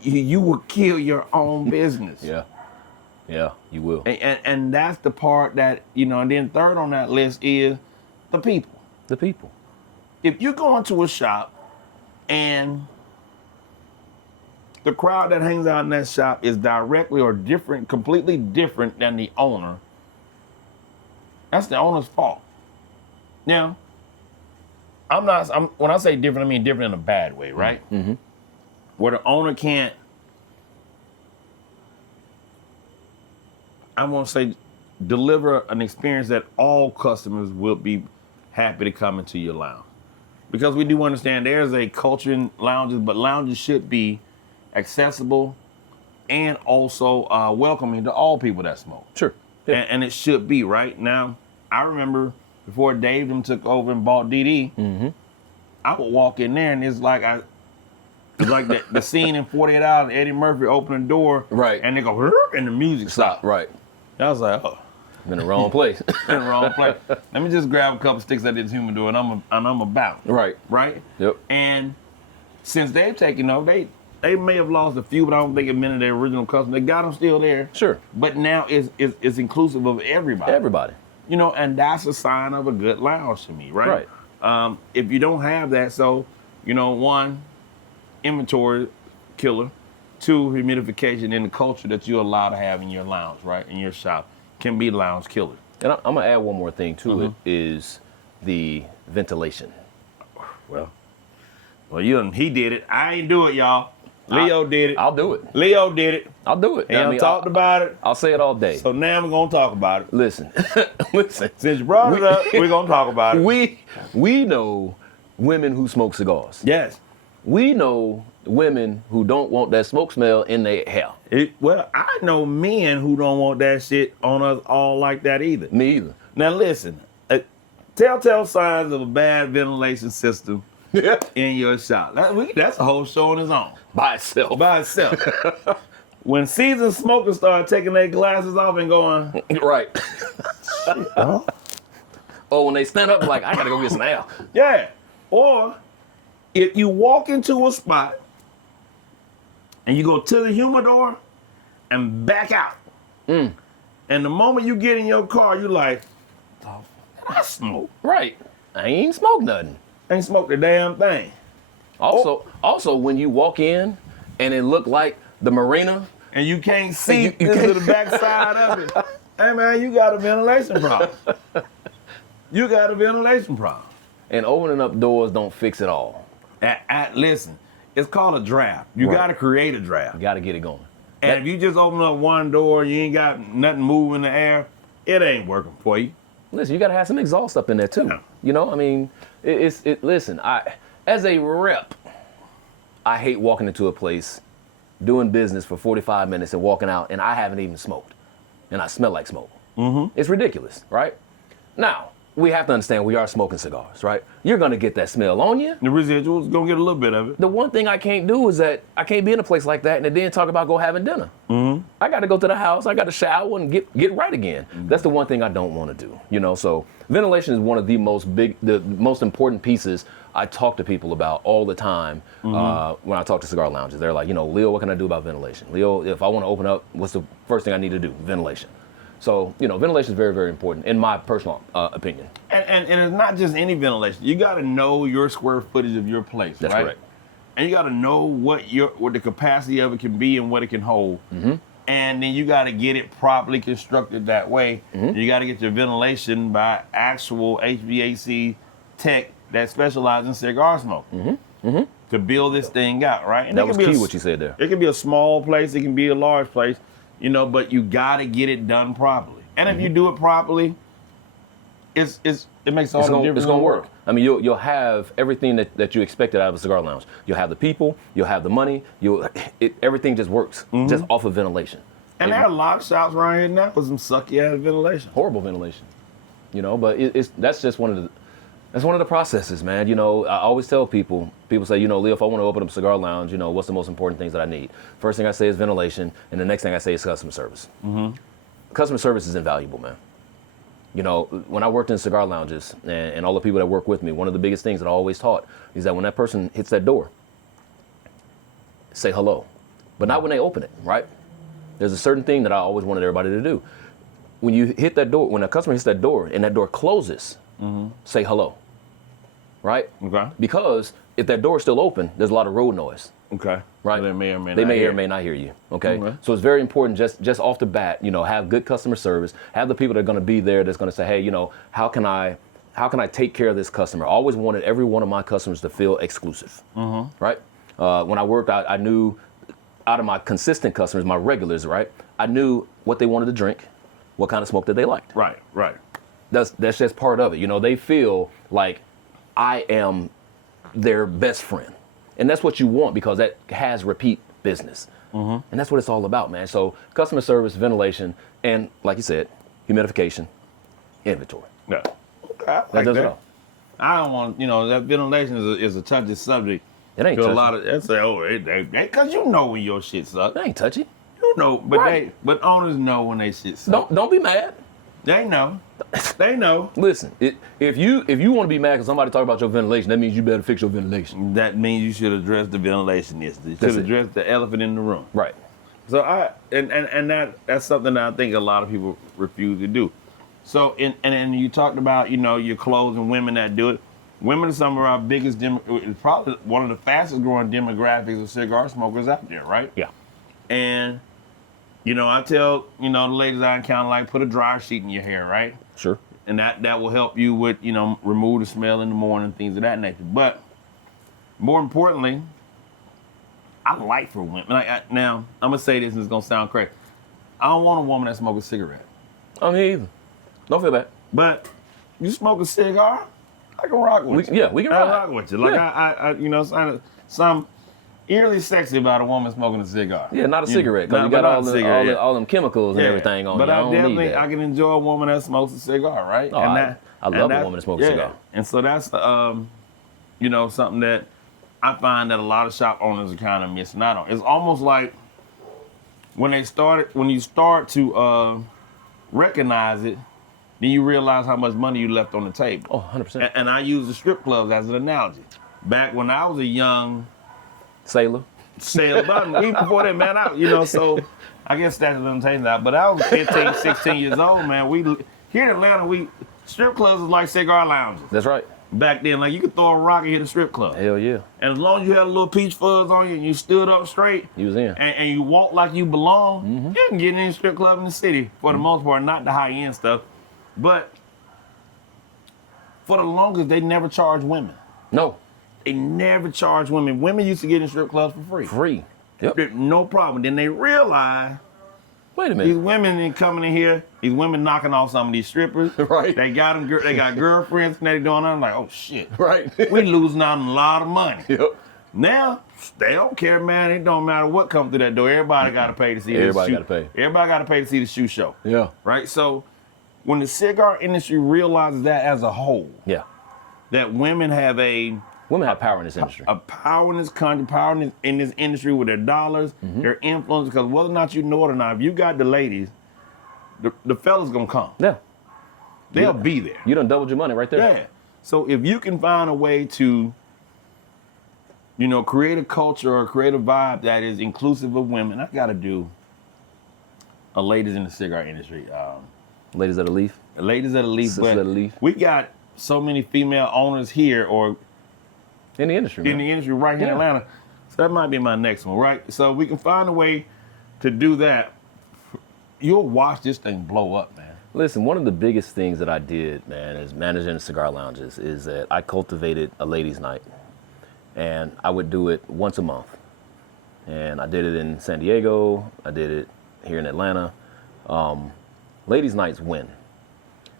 you will kill your own business. Yeah, you will. And that's the part that, you know, and then third on that list is the people. The people. If you go into a shop and the crowd that hangs out in that shop is directly or different, completely different than the owner, that's the owner's fault. Now, when I say different, I mean different in a bad way, right? Mm-hmm. Where the owner can't, I won't say deliver an experience that all customers will be happy to come into your lounge. Because we do understand there's a culture in lounges, but lounges should be accessible and also welcoming to all people that smoke. Sure. Yeah. And it should be, right? Now, I remember before Dave them took over and bought DD, mm-hmm. I would walk in there and it's like the scene in 48 Hours, Eddie Murphy open the door, right, and they go, and the music stopped. Right. I was like, oh. I'm in the wrong place. In the wrong place. Let me just grab a couple sticks out of this humidor and I'm about. Right. Right? Yep. And since they've taken over, they may have lost a few, but I don't think it meant their original customer. They got them still there. Sure. But now it's inclusive of everybody. Everybody. You know, and that's a sign of a good lounge to me, right? Right. If you don't have that, so, you know, one, inventory killer, two, humidification in the culture that you're allowed to have in your lounge, right, in your shop, can be lounge killer. And I'm gonna add one more thing to mm-hmm. it is the ventilation. Well, he did it. I ain't do it, y'all. Leo did it. I'll do it. Leo did it. I'll do it. And talked about it. I'll say it all day. So now we're gonna talk about it. Listen. Since you brought it up, we're gonna talk about it. We know women who smoke cigars. Yes. We know women who don't want that smoke smell in their hair. Well, I know men who don't want that shit on us all like that either. Me either. Now listen, telltale signs of a bad ventilation system in your shop. That's a whole show on its own. By itself. When seasoned smokers start taking their glasses off and going, right. Or when they stand up like, I gotta go get some air. Yeah. Or if you walk into a spot and you go to the humidor and back out. And the moment you get in your car, you like, oh, I smoke. Right. I ain't smoked nothing. Ain't smoked a damn thing. Also, when you walk in and it look like the marina. And you can't see into the backside of it. Hey man, you got a ventilation problem. You got a ventilation problem. And opening up doors don't fix it all. Listen, it's called a draft. You got to create a draft. You got to get it going. And if you just open up one door, you ain't got nothing moving in the air, it ain't working for you. Listen, you got to have some exhaust up in there too. Yeah. You know, I mean, listen, as a rep, I hate walking into a place, doing business for 45 minutes and walking out, and I haven't even smoked, and I smell like smoke. It's ridiculous, right? Now, we have to understand we are smoking cigars, right? You're gonna get that smell on you. The residuals gonna get a little bit of it. The one thing I can't do is that I can't be in a place like that and then talk about go having dinner. I got to go to the house. I got to shower and get right again. That's the one thing I don't want to do. You know, so ventilation is one of the most important pieces I talk to people about all the time when I talk to cigar lounges. They're like, you know, Leo, what can I do about ventilation? Leo, if I want to open up, what's the first thing I need to do? Ventilation. So, you know, ventilation is very, very important in my personal opinion. And it's not just any ventilation. You got to know your square footage of your place, That's right? correct. And you got to know what the capacity of it can be and what it can hold. And then you got to get it properly constructed that way. You got to get your ventilation by actual HVAC tech that specializes in cigar smoke to build this thing out, right? And that was key what you said there. It can be a small place, it can be a large place, you know, but you got to get it done properly. And if you do it properly, it makes all the difference. It's gonna work. I mean, you'll have everything that you expected out of a cigar lounge. You'll have the people, you'll have the money, everything just works just off of ventilation. And there are a lot of shops around here now with some sucky ass ventilation. Horrible ventilation, you know. But that's just one of the processes, man. You know, I always tell people say, you know, Leo, if I want to open up a cigar lounge, you know, what's the most important things that I need? First thing I say is ventilation, and the next thing I say is customer service. Customer service is invaluable, man. You know, when I worked in cigar lounges and all the people that work with me, one of the biggest things that I always taught is that when that person hits that door, say hello. But not when they open it, right? There's a certain thing that I always wanted everybody to do. When you hit that door, when a customer hits that door and that door closes, say hello, right? Okay. Because if that door is still open, there's a lot of road noise. Okay. Right. So they may or may not hear you. Okay. So it's very important just off the bat, you know, have good customer service, have the people that are going to be there that's going to say, hey, you know, how can I take care of this customer? I always wanted every one of my customers to feel exclusive. Right. When I worked out, I knew out of my consistent customers, my regulars, right, I knew what they wanted to drink, what kind of smoke that they liked. Right. That's just part of it. You know, they feel like I am their best friend. And that's what you want because that has repeat business. And that's what it's all about, man. So customer service, ventilation, and like you said, humidification, inventory. Yeah. Okay. That does it all. I don't want, you know, that ventilation is a touchy subject. It ain't touchy. A lot of they say, oh, because you know when your shit sucks. It ain't touchy. You know, but Right. but owners know when they shit sucks. Don't be mad. They know. They know. Listen, if you want to be mad because somebody talk about your ventilation, that means you better fix your ventilation. That means you should address the ventilation issue. You should address the elephant in the room. Right. So that's something that I think a lot of people refuse to do. So and you talked about, you know, your clothes and women that do it. Women are some of our biggest probably one of the fastest growing demographics of cigar smokers out there, right? Yeah. And you know, I tell, you know, the ladies I encounter, like, put a dryer sheet in your hair, right? Sure. And that will help you with, you know, remove the smell in the morning, things of that nature. But more importantly, I like for women. Now, I'm going to say this and it's going to sound crazy. I don't want a woman that smokes a cigarette. I mean, either. Don't feel bad. But you smoke a cigar, I can rock with you. Yeah, we can rock with you. Like I you know, some eerily sexy about a woman smoking a cigar. Yeah, not a cigarette, because you got all them chemicals and everything on but you. I can enjoy a woman that smokes a cigar, right? Oh, I love a woman that smokes a cigar. And so that's you know, something that I find that a lot of shop owners are kind of missing out on. It's almost like when you start to recognize it, then you realize how much money you left on the table. Oh, 100%. And I use the strip clubs as an analogy. Back when I was a young sailor, but even before that, man, so I guess that's what I'm saying now. But I was 15, 16 years old, man. Here in Atlanta, strip clubs is like cigar lounges. That's right. Back then, like you could throw a rock and hit a strip club. Hell yeah. And as long as you had a little peach fuzz on you and you stood up straight, you was in. And you walked like you belong, you can get in any strip club in the city for the most part, not the high end stuff. But for the longest, they never charged women. No. They never charged women. Women used to get in strip clubs for free. Free. Yep. No problem. Then they realized, wait a minute. These women coming in here, these women knocking off some of these strippers. Right. They got girlfriends and they doing that. I'm like, oh shit. Right. We losing out on a lot of money. Yep. Now, they don't care, man. It don't matter what comes through that door. Everybody got to pay to see Everybody got to pay. Everybody got to pay to see the shoe show. Yeah. Right? So when the cigar industry realizes that as a whole, that women have power in this industry. A power in this country, power in this industry with their dollars, their influence, because whether or not you know it or not, if you got the ladies, the fellas gonna come. Yeah. They'll be there. You done doubled your money right there. Yeah. So if you can find a way to, create a culture or create a vibe that is inclusive of women, I gotta do a ladies in the cigar industry. Ladies at a leaf. Ladies at a leaf. Sisters at a leaf. We got so many female owners here or in the industry, man. In the industry right here in Atlanta. So that might be my next one, right? So we can find a way to do that. You'll watch this thing blow up, man. Listen, one of the biggest things that I did, man, as managing the cigar lounges is that I cultivated a ladies' night. And I would do it once a month. And I did it in San Diego. I did it here in Atlanta. Ladies' nights win.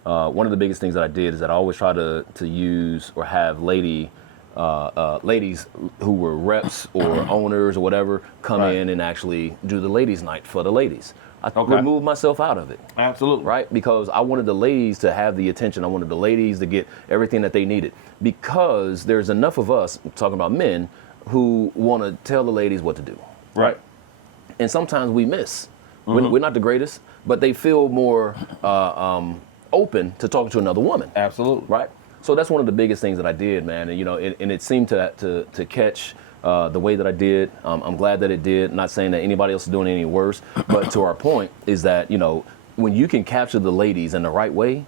One of the biggest things that I did is that I always try to use or have ladies who were reps or owners or whatever come in and actually do the ladies' night for the ladies. I removed myself out of it. Absolutely. Right? Because I wanted the ladies to have the attention. I wanted the ladies to get everything that they needed. Because there's enough of us, talking about men, who want to tell the ladies what to do. Right. And sometimes we miss. We're not the greatest, but they feel more open to talking to another woman. Absolutely. Right? So that's one of the biggest things that I did, man. And it seemed to catch the way that I did. I'm glad that it did. Not saying that anybody else is doing it any worse, but to our point is that, when you can capture the ladies in the right way,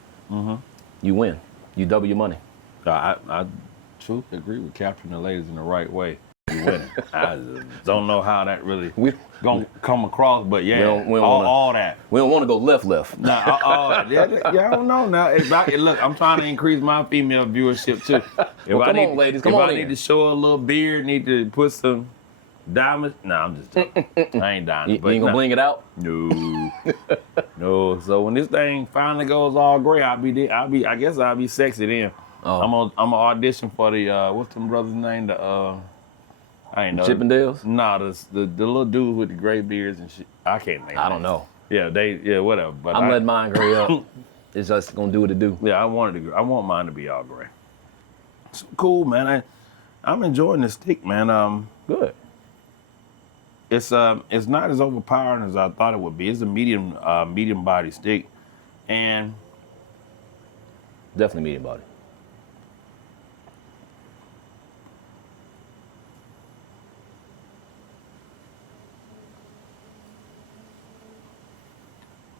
you win. You double your money. I truly agree with capturing the ladies in the right way. You win. I don't know how that really gonna come across, but we don't all that. We don't want to go left. Nah, I don't know now. Look, I'm trying to increase my female viewership too. Come on, ladies, come on. If I need to show a little beard, need to put some diamonds. Nah, I'm just joking. I ain't diamond. You ain't gonna bling it out? No. No. So when this thing finally goes all gray, I guess I'll be sexy then. Oh. I'm gonna audition for the what's them brothers' name? I ain't know. Chippendales? Nah, the little dudes with the gray beards and shit. I can't name. I don't know. Yeah, whatever. But I'm letting mine gray up. It's just gonna do what it do. Yeah, I want mine to be all gray. So cool, man. I'm enjoying this stick, man. Good. It's not as overpowering as I thought it would be. It's a medium body stick, and definitely medium body.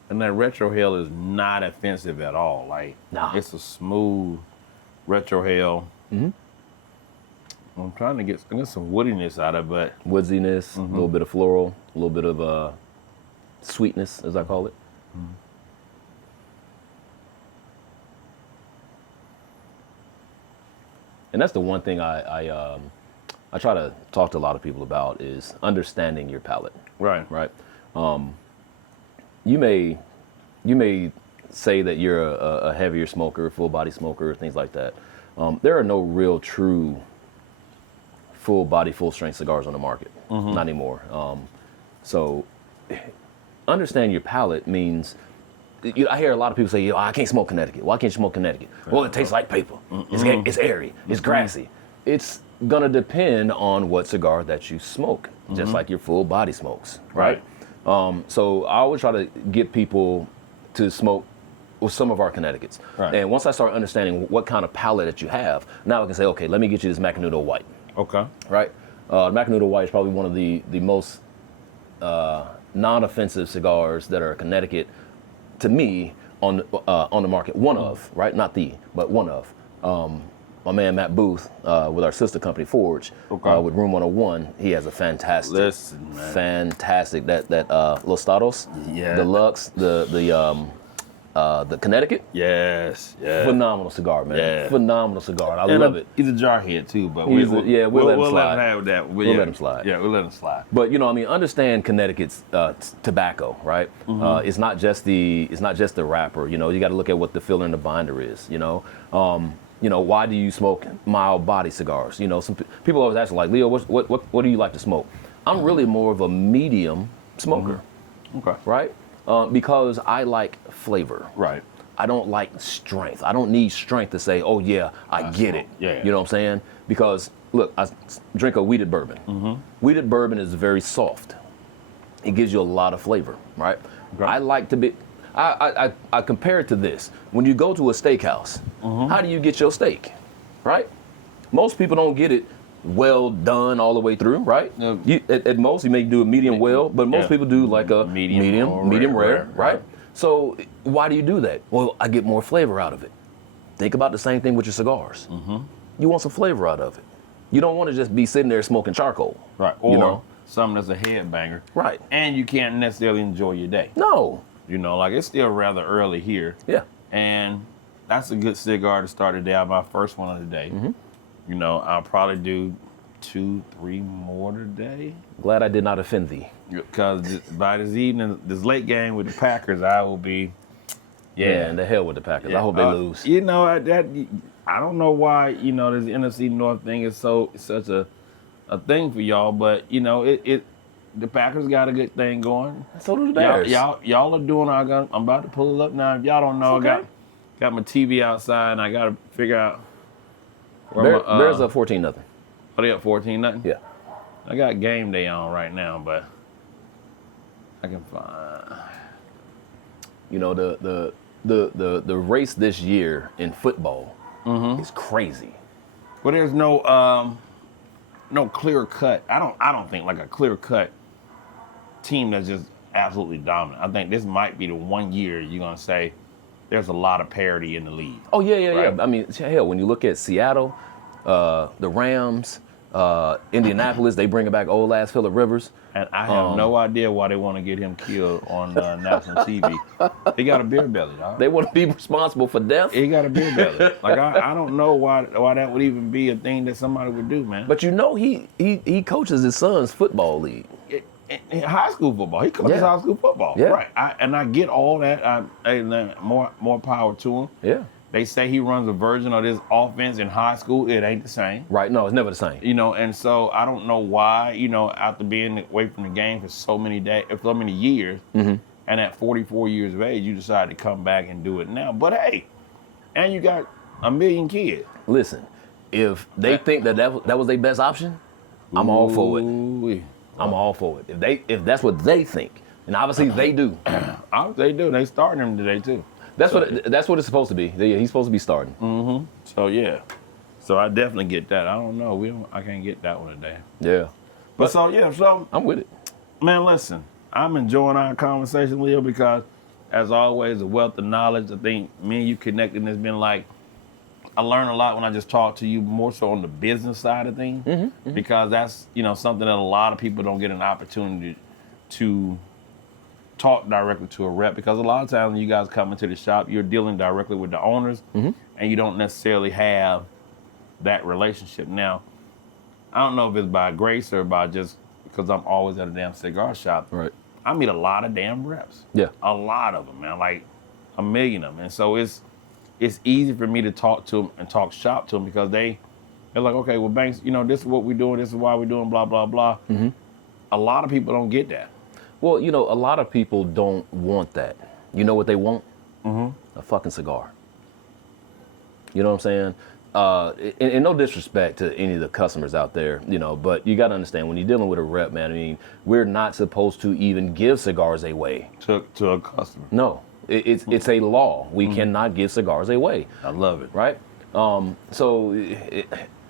And that retro hail is not offensive at all. Like, It's a smooth retro hail. I'm trying to get some woodiness out of it, but woodsiness, a little bit of floral, a little bit of sweetness, as I call it. And that's the one thing I try to talk to a lot of people about is understanding your palate. Right. Right. You may say that you're a heavier smoker, full body smoker, things like that. There are no real true full body, full strength cigars on the market, not anymore. So understand your palate means, I hear a lot of people say, I can't smoke Connecticut. Why can't you smoke Connecticut? Well, it tastes like paper. It's airy. It's grassy. It's gonna depend on what cigar that you smoke, just like your full body smokes, right? So I always try to get people to smoke with some of our Connecticut's. Right. And once I start understanding what kind of palate that you have, now I can say, okay, let me get you this Macanudo White. Okay. Right? Macanudo White is probably one of the most non-offensive cigars that are Connecticut, to me, on the market. One of, right? Not the, but one of. My man Matt Booth, with our sister company Forge, with Room 101, he has a fantastic, fantastic that Los Stados, Deluxe, the Connecticut. Yes. Phenomenal cigar, man. Yeah. Phenomenal cigar. I love it. He's a jarhead too, but we'll let him slide. We'll let him have that. We'll let him slide. Yeah, we'll let him slide. But understand Connecticut's tobacco, right? It's not just the wrapper. You got to look at what the filler in the binder is. Why do you smoke mild body cigars? Some people always ask, like, Leo, what do you like to smoke? I'm really more of a medium smoker. Okay. Right? Because I like flavor. Right. I don't like strength. I don't need strength to say, oh yeah, I get it. Yeah. You know what I'm saying? Because look, I drink a wheated bourbon. Wheated bourbon is very soft. It gives you a lot of flavor, right? Okay. I like to be. I compare it to this. When you go to a steakhouse, how do you get your steak, right? Most people don't get it well done all the way through, right? At most, you may do a medium well, but most people do like a medium rare, right? So why do you do that? Well, I get more flavor out of it. Think about the same thing with your cigars. You want some flavor out of it. You don't want to just be sitting there smoking charcoal. Right. Or something that's a headbanger. Right. And you can't necessarily enjoy your day. No. Like it's still rather early here. Yeah. And that's a good cigar to start the day out, my first one of the day. I'll probably do 2-3 more today. Glad I did not offend thee. Because by this evening, this late game with the Packers, I will be, and the hell with the Packers. I hope they lose. I don't know why, this NFC North thing is such a thing for y'all, but, the Packers got a good thing going. So do the Bears. Y'all are doing, I'm about to pull it up now. If y'all don't know, I got my TV outside, and I got to figure out. Bears up 14-0. Oh, they up 14-0? Yeah. I got game day on right now, but I can find. The race this year in football is crazy. But there's no clear cut. I don't think like a clear cut team that's just absolutely dominant. I think this might be the one year you're gonna say there's a lot of parity in the league. Oh yeah. I mean, hell, when you look at Seattle, the Rams, Indianapolis, they bring back old ass Phillip Rivers. And I have no idea why they want to get him killed on national TV. He got a beer belly, dog. They want to be responsible for death? He got a beer belly. Like, I don't know why that would even be a thing that somebody would do, man. But he coaches his son's football league. In high school football. He coaches high school football. Yeah. Right. I get all that. More power to him. Yeah. They say he runs a version of this offense in high school. It ain't the same. Right. No, it's never the same. And so I don't know why, after being away from the game for so many years, and at 44 years of age, you decide to come back and do it now. But hey, and you got 1 million kids. Listen, if they think that was their best option, I'm all for it. I'm all for it. If that's what they think, and obviously they do. They do. They starting him today too. That's what it's supposed to be. He's supposed to be starting. So yeah. So I definitely get that. I don't know. I can't get that one today. Yeah. But so I'm with it. Man, listen. I'm enjoying our conversation, Leo, because as always, a wealth of knowledge. I think me and you connecting has been like, I learned a lot when I just talked to you more so on the business side of things, because that's, something that a lot of people don't get an opportunity to talk directly to a rep, because a lot of times when you guys come into the shop, you're dealing directly with the owners, and you don't necessarily have that relationship. Now, I don't know if it's by grace or by just because I'm always at a damn cigar shop. Right. I meet a lot of damn reps. Yeah. A lot of them, man. Like, a million of them. And so it's easy for me to talk to them and talk shop to them because they're like, okay, well, Banks, you know, this is what we're doing, this is why we're doing, blah, blah, blah. Mm-hmm. A lot of people don't get that. Well, you know, a lot of people don't want that. You know what they want? Mm-hmm. A fucking cigar. You know what I'm saying? And no disrespect to any of the customers out there, you know, but you got to understand when you're dealing with a rep, man, I mean, we're not supposed to even give cigars away. To a customer. No, it's a law. We cannot give cigars away. I love it. Right? So,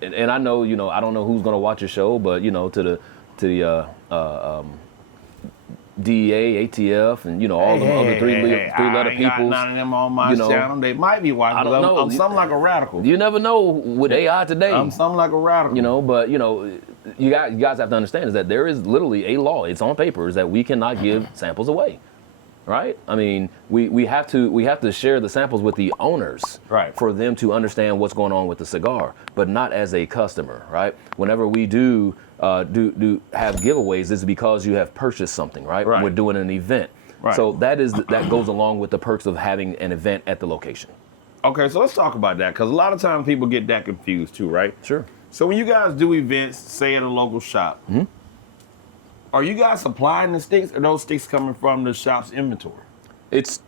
and I know, you know, I don't know who's going to watch your show, but, you know, to the DEA, ATF, and, you know, all the other three-letter people. I ain't got none of them on my channel. They might be watching. I don't know. I'm something like a radical. You never know with AI today. I'm something like a radical. You know, but, you know, you guys have to understand is that there is literally a law. It's on paper is that we cannot give samples away. Right? I mean, we have to share the samples with the owners, right, for them to understand what's going on with the cigar, but not as a customer, right? Whenever we do have giveaways, this is because you have purchased something, right? Right. We're doing an event. Right. So that goes along with the perks of having an event at the location. Okay, so let's talk about that because a lot of times people get that confused too, right? Sure. So when you guys do events, say at a local shop, mm-hmm. Are you guys supplying the sticks, or are those sticks coming from the shop's inventory? It's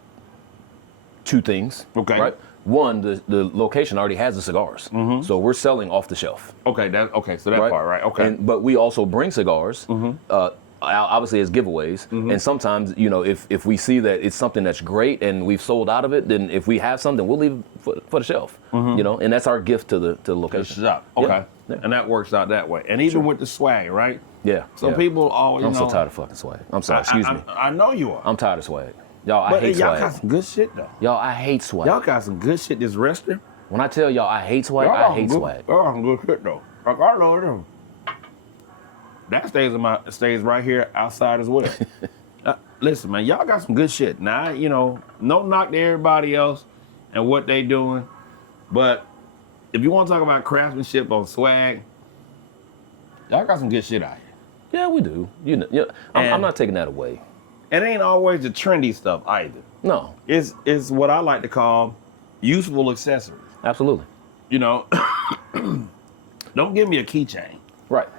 two things. Okay. Right. One, the location already has the cigars, mm-hmm. so we're selling off the shelf. Okay. So that part, right? Okay. But we also bring cigars, mm-hmm. Obviously as giveaways, mm-hmm. and sometimes, you know, if we see that it's something that's great and we've sold out of it, then if we have something, we'll leave it for the shelf. Mm-hmm. You know, and that's our gift to the location. The shop. Okay. Yeah. And that works out that way. And even with the swag, right? Yeah. So people always. I'm so tired of fucking swag. I'm sorry. Excuse me. I know you are. I'm tired of swag. Y'all, I hate swag. Y'all got some good shit though. Y'all, I hate swag. Y'all got some good shit. This restaurant. When I tell y'all I hate swag, I hate swag. Y'all got some good shit though. Like I love them. That stays right here outside as well. Listen, man, y'all got some good shit. Now, you know, no knock to everybody else and what they doing, but if you want to talk about craftsmanship on swag, y'all got some good shit out here. Yeah, we do. You know, I'm not taking that away. It ain't always the trendy stuff either. No. It's what I like to call useful accessories. Absolutely. You know, don't give me a keychain. Right.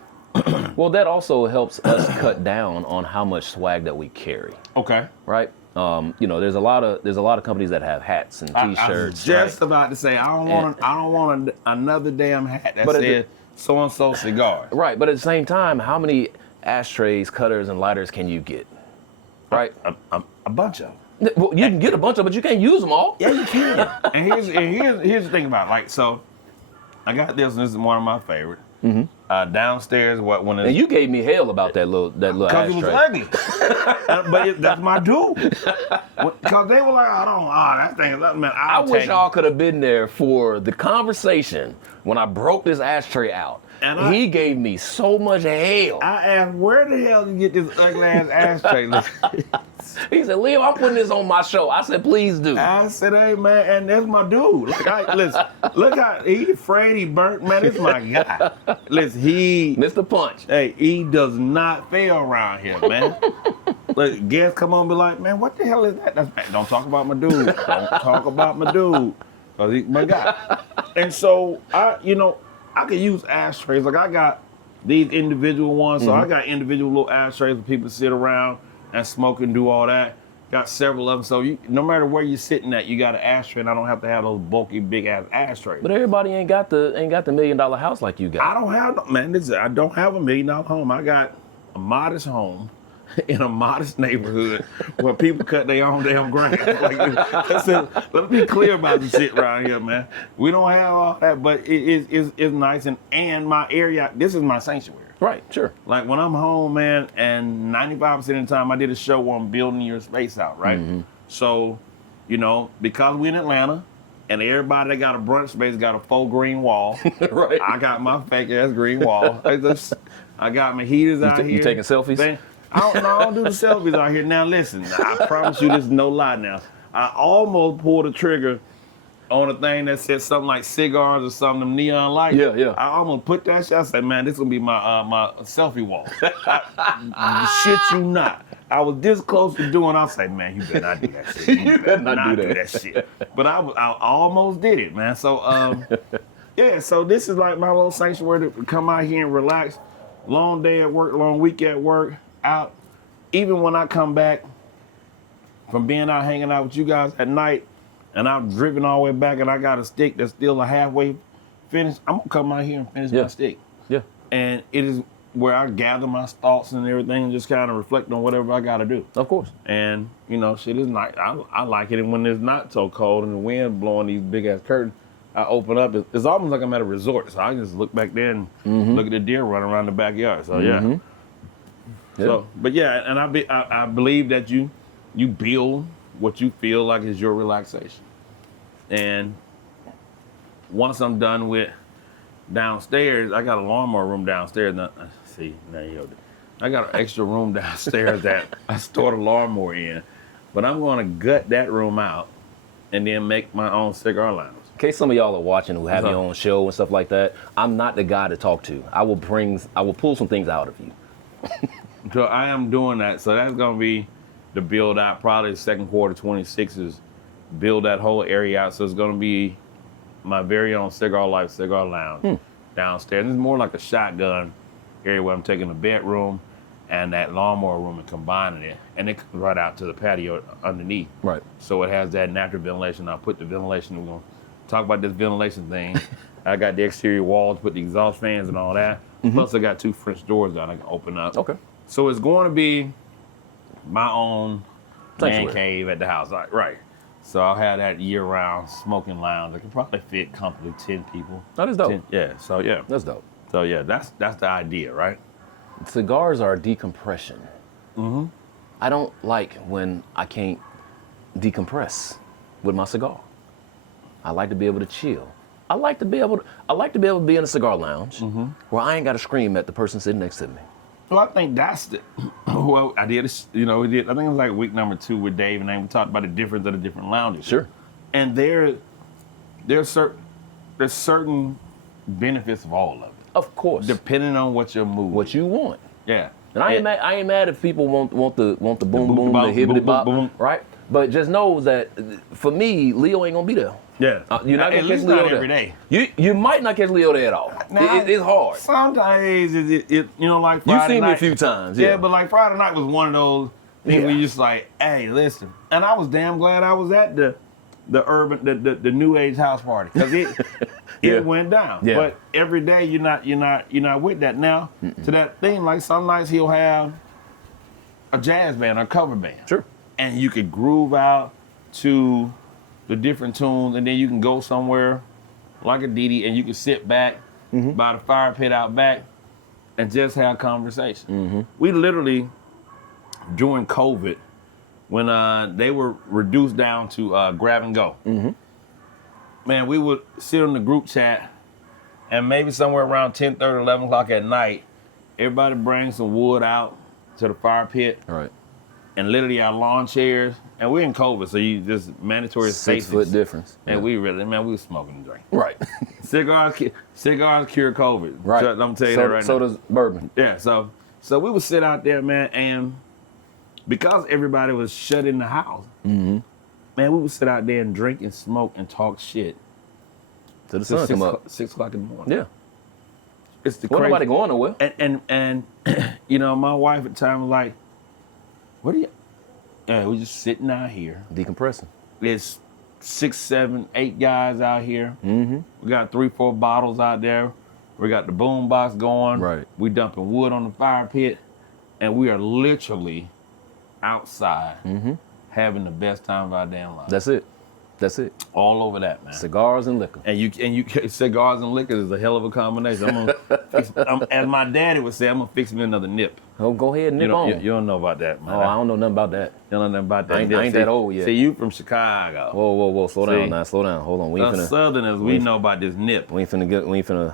Well, that also helps us cut down on how much swag that we carry. Okay. Right. You know, there's a lot of companies that have hats and T-shirts. I was just about to say I don't want another damn hat that says so and so cigar. Right. But at the same time, how many ashtrays, cutters, and lighters can you get? Right. A bunch of them. Well, you can get a bunch of them, but you can't use them all. Yeah, you can. and here's the thing about it. Like, so I got this, and this is one of my favorite. Mm-hmm. Downstairs, and you gave me hell about that little ashtray. Because it was ugly. But that's my dude. Because they were like, that thing is ugly, man. I wish y'all could have been there for the conversation when I broke this ashtray out. And he gave me so much hell. I asked, where the hell did you get this ugly ass ashtray? He said, Liam, I'm putting this on my show. I said, please do. I said, hey, man, and that's my dude. Listen, look how he afraid he burnt, man. This my guy. Listen, Mr. Punch. Hey, he does not fail around here, man. Look, guests come on and be like, man, what the hell is that? Don't talk about my dude. Don't talk about my dude. Because he's my guy. And so, I could use ashtrays. Like, I got these individual ones. So I got individual little ashtrays for people to sit around and smoke and do all that. Got several of them. So no matter where you're sitting at, you got an ashtray, and I don't have to have those bulky, big ass ashtrays. But everybody ain't got the $1 million house like you got. I don't have I don't have $1 million home. I got a modest home in a modest neighborhood where people cut their own damn grass. Let's be clear about the shit around here, man. We don't have all that, but it's nice, and my area, this is my sanctuary. Right, sure. Like when I'm home, man, and 95% of the time I did a show on building your space out, right? Mm-hmm. So, because we're in Atlanta, and everybody that got a brunch space got a faux green wall. Right. I got my fake ass green wall. I got my heaters out here. You taking selfies? Man, I don't do the selfies out here. Now listen, I promise you this is no lie now. I almost pulled the trigger on a thing that said something like Cigars or something, them neon lights. Yeah. I almost put that shit. I said, man, this is gonna be my selfie wall. Shit you not. I was this close to doing. I say, man, you better not do that shit. You better not do that shit. But I almost did it, man. So yeah. So this is like my little sanctuary to come out here and relax. Long day at work, long week at work. Out. Even when I come back from being out hanging out with you guys at night, and I'm driven all the way back, and I got a stick that's still a halfway finished, I'm gonna come out here and finish my stick. Yeah. And it is where I gather my thoughts and everything and just kind of reflect on whatever I got to do. Of course. And, you know, shit is nice. I like it. And when it's not so cold and the wind blowing these big-ass curtains, I open up. It's almost like I'm at a resort. So I just look back there and look at the deer running around the backyard. So, yeah. So, but, yeah, and I believe that you build what you feel like is your relaxation. And once I'm done with downstairs, I got a lawnmower room downstairs. Now, I got an extra room downstairs that I store the lawnmower in, but I'm going to gut that room out and then make my own cigar lounge. In case some of y'all are watching who have your own show and stuff like that, I'm not the guy to talk to. I will pull some things out of you. So I am doing that. So that's going to be the build out, probably second quarter 26 is build that whole area out. So it's going to be my very own Cigar Life Cigar Lounge downstairs. It's more like a shotgun area where I'm taking the bedroom and that lawnmower room and combining it, and it comes right out to the patio underneath. Right. So it has that natural ventilation. I'll put the ventilation. We're gonna talk about this ventilation thing. I got the exterior walls, put the exhaust fans and all that. Plus I got 2 French doors that I can open up. Okay. So it's going to be my own Sanctuary. man cave at the house. Right. So I'll have that year-round smoking lounge. I can probably fit comfortably 10 people. That is dope. 10, yeah. So yeah. That's dope. So yeah, that's the idea, right? Cigars are decompression. I don't like when I can't decompress with my cigar. I like to be able to chill. I like to be able to be in a cigar lounge where I ain't got to scream at the person sitting next to me. Well, I think that's the. Well, I did. You know, we did. I think it was like week number 2 with Dave, and then we talked about the difference of the different lounges. Sure. And there's certain benefits of all of it. Of course. Depending on what your mood. What you want. Yeah. And I ain't mad if people want the boom boom, the hibbity bop, right? But just know that for me, Leo ain't gonna be there. Yeah. You're not gonna catch Leo not there. every day. You might not catch Leo there at all. Now, it's hard. Sometimes it you know, like Friday You've seen night, me a few times. Yeah, but like Friday night was one of those things where you just like, hey, listen. And I was damn glad I was at the new age house party because it went down. Yeah. But every day you're not with that. Now to that thing, like some nights he'll have a jazz band or a cover band. Sure. And you could groove out to the different tunes, and then you can go somewhere like a Didi and you can sit back by the fire pit out back and just have conversation. We literally, during COVID, when they were reduced down to grab and go, man, we would sit on the group chat and maybe somewhere around 10:30, 11 o'clock at night, everybody brings some wood out to the fire pit. All right. And literally our lawn chairs, and we're in COVID, so you just mandatory 6 foot difference. And we was smoking and drinking. Right. Cigars cure COVID. Right. So, I'm gonna tell you that right so now. does bourbon. Yeah. So we would sit out there, man, and because everybody was shut in the house, man, we would sit out there and drink and smoke and talk shit. Till the sun come up. 6 o'clock in the morning. Yeah. It's the Well, crazy. nobody going nowhere. And you know, my wife at the time was like, what are you? Yeah, we just sitting out here. Decompressing. There's 6, 7, 8 guys out here. We got 3, 4 bottles out there. We got the boom box going. Right. We dumping wood on the fire pit. And we are literally outside having the best time of our damn life. That's it. That's it. All over that, man. Cigars and liquor. And you cigars and liquor is a hell of a combination. As my daddy would say, I'm gonna fix me another nip. Oh, go ahead and nip You on. don't know about that, man. Oh, I don't know nothing about that. You don't know nothing about that. I ain't that old yet. See, you from Chicago. Whoa. Slow down now. Slow down. Hold on. We ain't Us finna. Southerners, we know about this nip. We ain't finna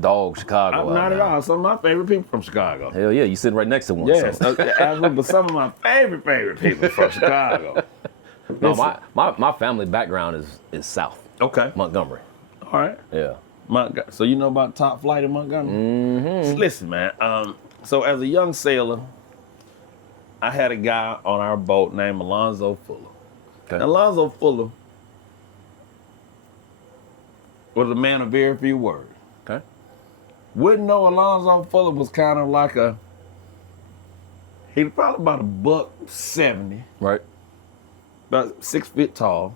dog Chicago. Not at all. Some of my favorite people from Chicago. Hell yeah, you sitting right next to one. Yes, So. absolutely. But some of my favorite people from Chicago. No, my family background is South. Okay. Montgomery. All right. Yeah. So you know about Top Flight in Montgomery? Listen, man. So as a young sailor, I had a guy on our boat named Alonzo Fuller. Okay. Alonzo Fuller was a man of very few words. Okay. Wouldn't know Alonzo Fuller was kind of like he was probably about $170, Right. about 6 feet tall,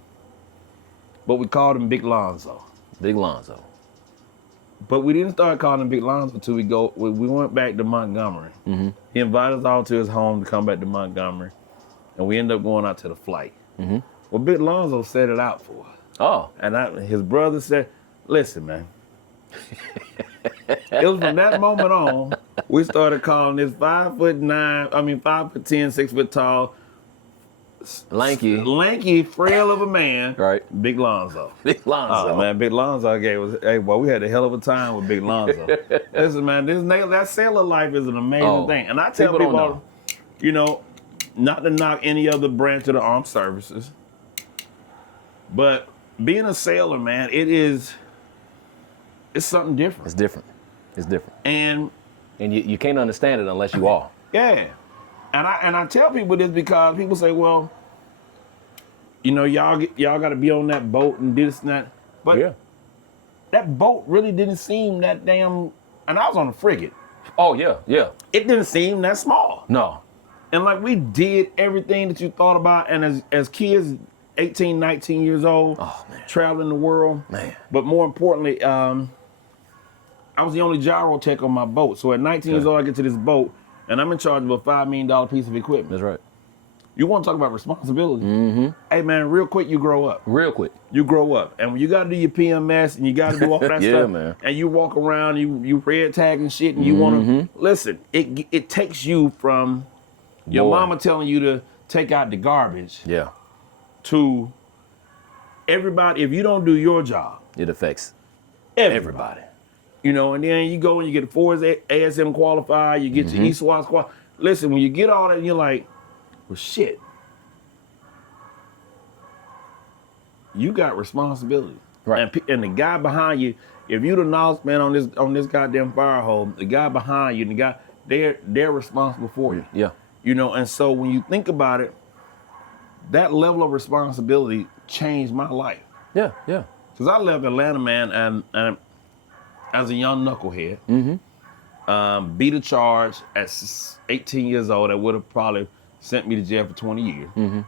but we called him Big Lonzo. Big Lonzo. But we didn't start calling him Big Lonzo until we went back to Montgomery. Mm-hmm. He invited us all to his home to come back to Montgomery, and we ended up going out to the flight. Mm-hmm. Well, Big Lonzo set it out for us. Oh. And his brother said, listen, man. It was from that moment on, we started calling this 5'10", 6 foot tall, lanky, frail of a man, Right. Big Lonzo. Big Lonzo. Oh man, Big Lonzo gave us. Hey, boy, we had a hell of a time with Big Lonzo. Listen, man, that sailor life is an amazing thing, and I tell people, know. Not to knock any other branch of the armed services, but being a sailor, man, it's something different. It's different. It's different. And you can't understand it unless you are. yeah, and I tell people this because people say, well, y'all got to be on that boat and this and that, but Yeah. that boat really didn't seem that damn. And I was on a frigate. Oh yeah, yeah. It didn't seem that small. No. And like we did everything that you thought about, and as kids, 18, 19 years old, traveling the world. Man. But more importantly, I was the only gyro tech on my boat. So at 19 years old, I get to this boat, and I'm in charge of a $5 million piece of equipment. That's right. You want to talk about responsibility? Mm-hmm. Hey man, real quick, you grow up. Real quick. You grow up, and when you got to do your PMS and you got to do all that Yeah, stuff, man. and you walk around, you red tag and shit, and you want to listen. It takes you from your mama telling you to take out the garbage Yeah. to everybody. If you don't do your job, It affects everybody. And then you go and you get the 4's ASM qualified, you get your ESWAS qualified. Listen, when you get all that, you're like, well, shit. You got responsibility. Right. And the guy behind you, if you the nose man on this goddamn fire hole, the guy behind you, they're responsible for you. Yeah. And so when you think about it, that level of responsibility changed my life. Yeah. Yeah. Because I left Atlanta, man, and as a young knucklehead, beat a charge at 18 years old that would have probably sent me to jail for 20 years. Mm-hmm.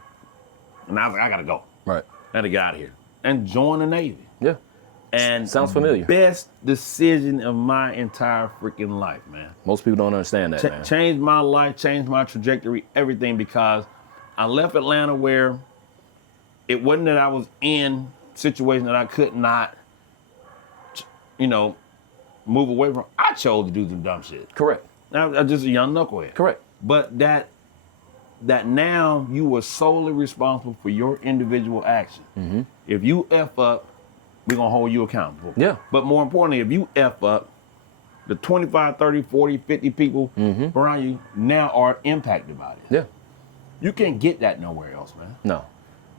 And I was like, I gotta go. Right. I gotta get out of here. And join the Navy. Yeah. And sounds familiar. Best decision of my entire freaking life, man. Most people don't understand that, man. Changed my life, changed my trajectory, everything, because I left Atlanta where it wasn't that I was in a situation that I could not, move away from. I chose to do some dumb shit. Correct. I'm just a young knucklehead. Correct. But that now you are solely responsible for your individual action. Mm-hmm. If you F up, we're going to hold you accountable. Yeah. But more importantly, if you F up, the 25, 30, 40, 50 people around you now are impacted by it. Yeah. You can't get that nowhere else, man. No.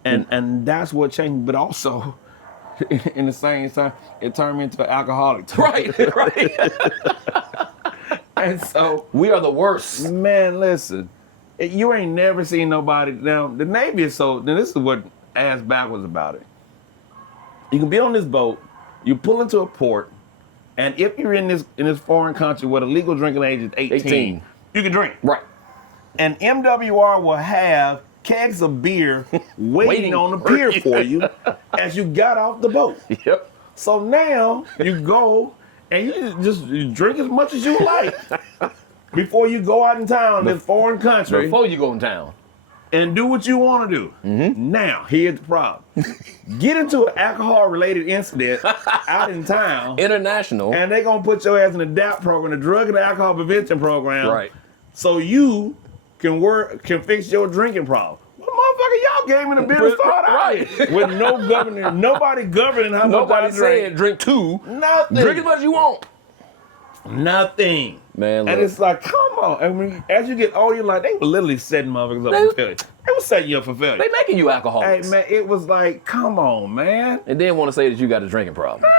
And that's what changed. But also, in the same time, it turned me into an alcoholic. Right. Right. And so we are the worst. Man, listen. You ain't never seen nobody. Now, the Navy is so. Now, this is what ass backwards about it. You can be on this boat. You pull into a port, and if you're in this foreign country where the legal drinking age is 18. You can drink. Right. And MWR will have kegs of beer waiting on the pier for you as you got off the boat. Yep. So now you go and you drink as much as you like before you go out in town in this foreign country. Before you go in town. And do what you want to do. Mm-hmm. Now, here's the problem. Get into an alcohol-related incident out in town. International. And they're going to put your ass in the DAP program, the Drug and Alcohol Prevention Program. Right. So you can fix your drinking problem. Well, motherfucker, y'all gave me the beer to start out with no governing, nobody governing how much I drink. Drink two. Nothing. Drink as much as you want. Nothing. Man, look. And it's like, come on. And as you get older, you're like, they were literally setting motherfuckers up for failure. They were setting you up for failure. They making you alcoholics. Hey, man, it was like, come on, man. And then want to say that you got a drinking problem.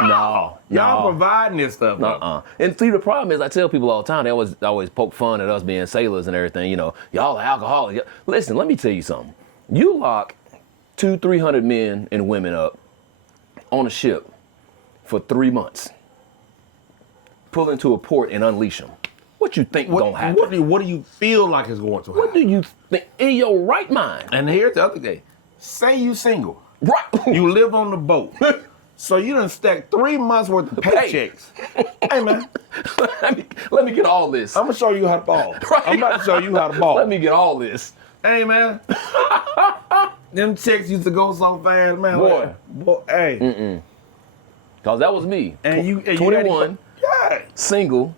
No. Y'all providing this stuff. And see, the problem is, I tell people all the time, they always poke fun at us being sailors and everything. You know, y'all are alcoholics. Listen, let me tell you something. You lock 200-300 men and women up on a ship for 3 months, pull into a port and unleash them. What you think gonna happen? What do you feel like is going to happen? What do you think in your right mind? And here's the other thing. Say you single. Right. You live on the boat. So you done stacked 3 months worth of paychecks. Hey man. Let me get all this. I'm gonna show you how to ball. Right. I'm about to show you how to ball. Let me get all this. Hey man. Them checks used to go so fast, man. Boy, hey. Cause that was me. And you 21, single,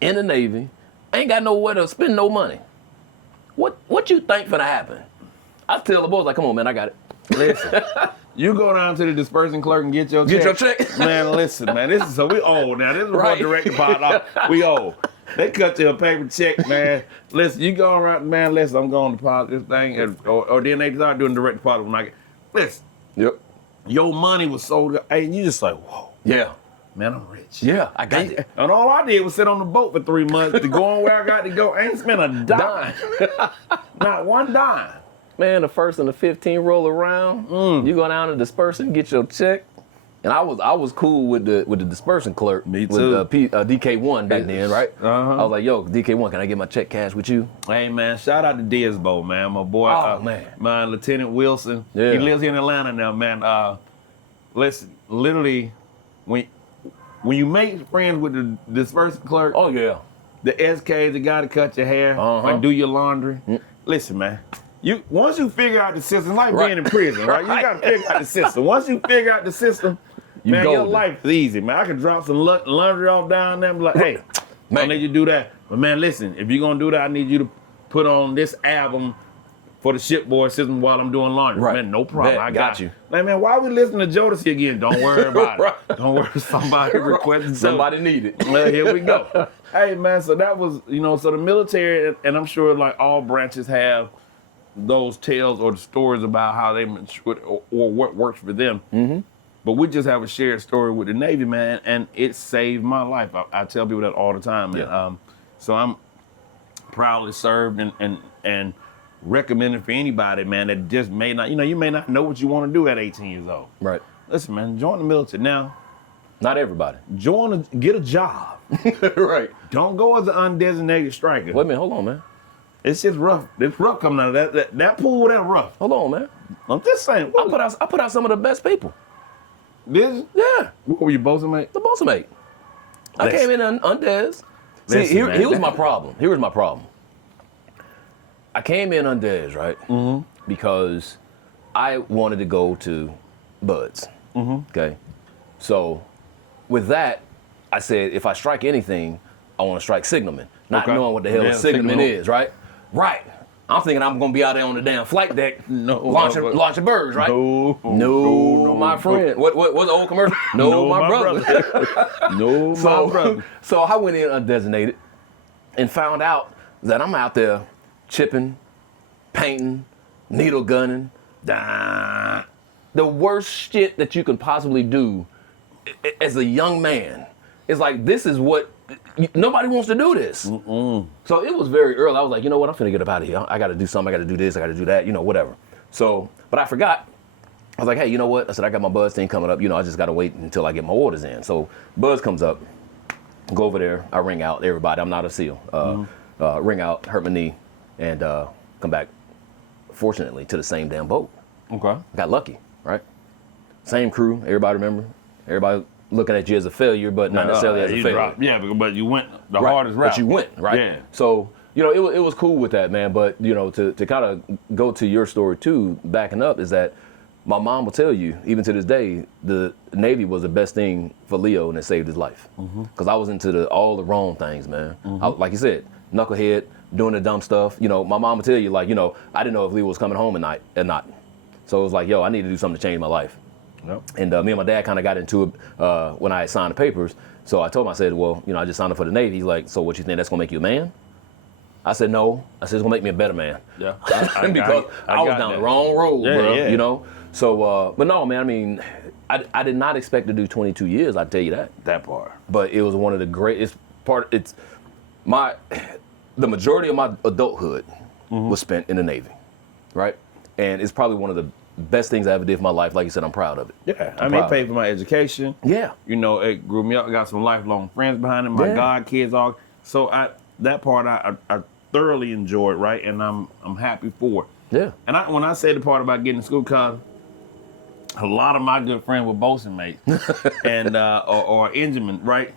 in the Navy, ain't got nowhere to spend no money. What you think finna happen? I tell the boys, like, come on, man, I got it. Listen, you go down to the dispersing clerk and get your check. Man, listen, man, so we old now. This is what direct deposit. We old. They cut you a paper check, man. Listen, you go around, man, listen, I'm going to deposit this thing. Or then they start doing direct deposit when I get, listen. Yep. Your money was sold, and you just like, whoa. Yeah. Man, I'm rich. Yeah, I got it. And all I did was sit on the boat for 3 months to go on where I got to go. I ain't spent a dime. Not one dime. Man, the 1st and the 15 roll around. You go down to dispersing, get your check. And I was cool with the dispersing clerk. Me too. With DK1 back then, right? I was like, yo, DK1, can I get my check cash with you? Hey, man, shout out to Disbo, man. My boy, my Lieutenant Wilson. Yeah. He lives here in Atlanta now, man. Listen, literally, when you make friends with the dispersing clerk, oh, yeah. the SK, the guy to cut your hair and do your laundry, listen, man. Once you figure out the system, like being in prison, right? You gotta figure out the system. Once you figure out the system, man, your life is easy, man. I can drop some laundry off down there and be like, hey, I need you to do that. But man, listen, if you're gonna do that, I need you to put on this album for the shipboard system while I'm doing laundry. Right. Man, no problem. I got you. Like, man, why are we listening to Jodeci again? Don't worry about it. Don't worry, somebody requested somebody need it. Well, here we go. Hey, man, so that was, so the military, and I'm sure like all branches have those tales or the stories about how they matured or what works for them. But we just have a shared story with the Navy, man, and it saved my life. I tell people that all the time, man. Yeah. So I'm proudly served and recommending for anybody, man, that just may not, you may not know what you want to do at 18 years old. Right. Listen, man, join the military now. Not everybody. Get a job. Right. Don't go as an undesignated striker. Wait a minute, hold on, man. It's just rough. It's rough coming out of that pool. That rough. Hold on, man. I'm just saying. I put out some of the best people. This? Yeah. What were you, bosun mate? The bosun mate. I came in on Dez. See, here was my problem. Here was my problem. I came in on Dez, right? Because I wanted to go to Buds. Okay. So with that, I said, if I strike anything, I want to strike signalman. Not knowing what the hell a signalman is, right? Right. I'm thinking I'm going to be out there on the damn flight deck launching birds, right? No, my friend. What's the old commercial? No, my brother. My brother. So I went in undesignated and found out that I'm out there chipping, painting, needle gunning. The worst shit that you can possibly do as a young man is like, this is what, nobody wants to do this. So it was very early. I was like, you know what? I'm finna get up out of here. I got to do something. I got to do this. I got to do that. Whatever. So, but I forgot. I was like, hey, you know what? I said, I got my Buzz thing coming up. I just got to wait until I get my orders in. So Buzz comes up. Go over there. I ring out everybody. I'm not a SEAL. Ring out, hurt my knee, and come back, fortunately, to the same damn boat. Okay. Got lucky, right? Same crew. Everybody remember? Everybody looking at you as a failure, but not necessarily as a failure. Dropped. Yeah, but you went the hardest route. But you went, right? Yeah. So, it was cool with that, man. But, to kind of go to your story, too, backing up, is that my mom will tell you, even to this day, the Navy was the best thing for Leo, and it saved his life. Because I was into all the wrong things, man. Like you said, knucklehead, doing the dumb stuff. My mom would tell you, like, I didn't know if Leo was coming home at night. So it was like, yo, I need to do something to change my life. Yep. And me and my dad kind of got into it when I had signed the papers. So I told him, I said, well, I just signed up for the Navy. He's like, so what you think that's going to make you a man? I said, no. I said, it's going to make me a better man. Yeah. Because I was down the wrong road, bro. So, but no, man, I mean, I did not expect to do 22 years. I tell you that. That part. But it was one of the greatest part. The majority of my adulthood was spent in the Navy, right? And it's probably one of the best things I ever did for my life. Like you said, I'm proud of it. Yeah, I mean, it paid for my education. Yeah. You know, it grew me up. I got some lifelong friends behind it. My god kids all. So that part I thoroughly enjoyed, right? And I'm happy for it. Yeah. And when I say the part about getting to school, cause a lot of my good friends were bosun mates and or enginemen, right?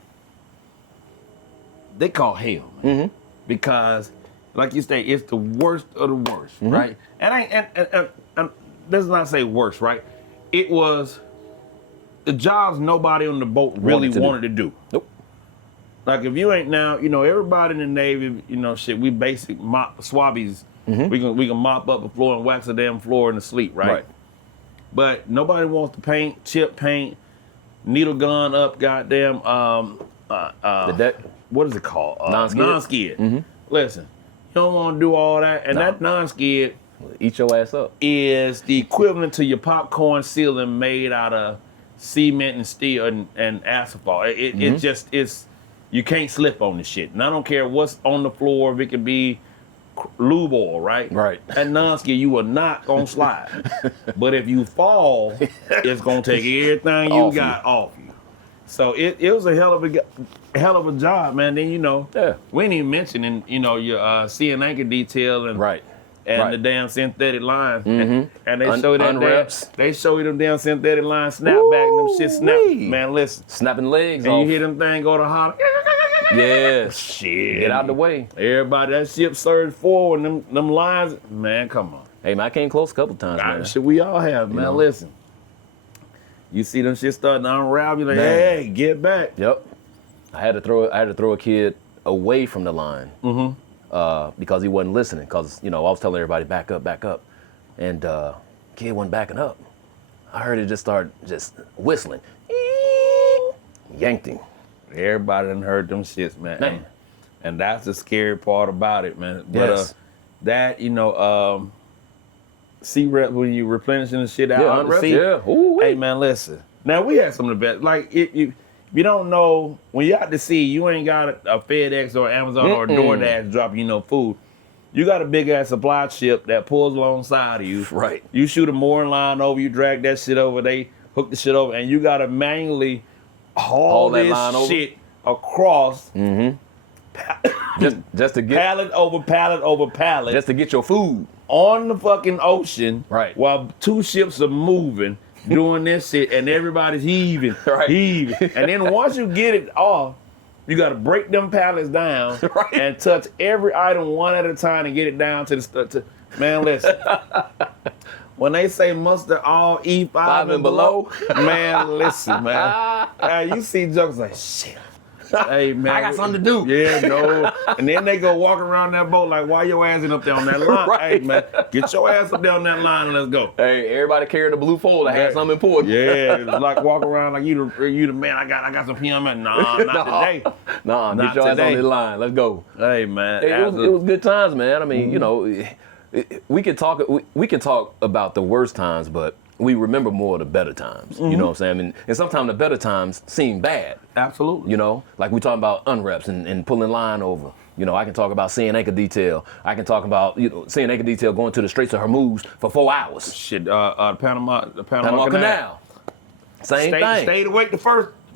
They call hell, man. Because, like you say, it's the worst of the worst, right? And let's not say worst, right? It was the jobs nobody on the boat really wanted to do. Nope. Like if you ain't now, you know, everybody in the Navy, you know, shit, we basic swabbies. We can mop up the floor and wax the damn floor in the sleep, right? But nobody wants to paint, chip paint, needle gun up, goddamn. The deck. What is it called? Non-skid. Non-skid. Listen, you don't want to do all that, and that non-skid Eat your ass up. is the equivalent to your popcorn ceiling made out of cement and steel and asphalt. It just is. You can't slip on this shit. And I don't care what's on the floor. If it could be lube oil, right? Right. That non-skid, you are not gonna slide. But if you fall, it's gonna take everything you got off you. So it was a hell of a job, man. Then we ain't even mentioning your seeing anchor detail and the damn synthetic lines, and they show you that they show you them damn synthetic lines snapback and them shit snap. Man, listen, snapping legs and off. you hear them thing go to holler. Yeah, shit. Get out the way. Everybody, that ship surged forward, and them lines, man, come on. Hey, man, I came close a couple times, man. Shit, we all have, man. Listen, you see them shit starting to unravel, you're like, hey, get back. Yep. I had to throw a kid away from the line because he wasn't listening. Because I was telling everybody back up, and kid wasn't backing up. I heard it just start whistling. Yanked him. Everybody done heard them shits, man. And that's the scary part about it, man. But that, C-rep, when you replenishing the shit out of the sea. Hey, man, listen. Now, we had some of the best. Like, if you don't know, when you're out to sea, you ain't got a FedEx or Amazon or a DoorDash dropping, food. You got a big-ass supply ship that pulls alongside of you. Right. You shoot a mooring line over, you drag that shit over, they hook the shit over, and you got to manually haul this shit across just to get pallet over pallet over pallet, just to get your food on the fucking ocean, right? While two ships are moving, doing this shit, and everybody's heaving, heaving. And then once you get it off, you got to break them pallets down and touch every item one at a time and get it down to the man. Listen. When they say mustard all E5 and below, man, listen, man. You see jokes like, shit. Hey, man. I got something to do. Yeah, no. And then they go walk around that boat like, why your ass ain't up there on that line? Hey, man, get your ass up there on that line and let's go. Hey, everybody carrying a blue folder had something important. Yeah, it's like walk around like you the man. I got some PMS. Nah, not today. Nah, get your ass on the line. Let's go. Hey, man. Hey, it was good times, man. I mean, we can talk about the worst times, but we remember more of the better times. You know what I'm saying? I mean, and sometimes the better times seem bad. Absolutely. Like we talking about unreps and pulling line over. I can talk about seeing anchor detail. I can talk about seeing anchor detail going to the Straits of Hormuz for 4 hours. Shit, the Panama Canal. Same thing. Stayed awake the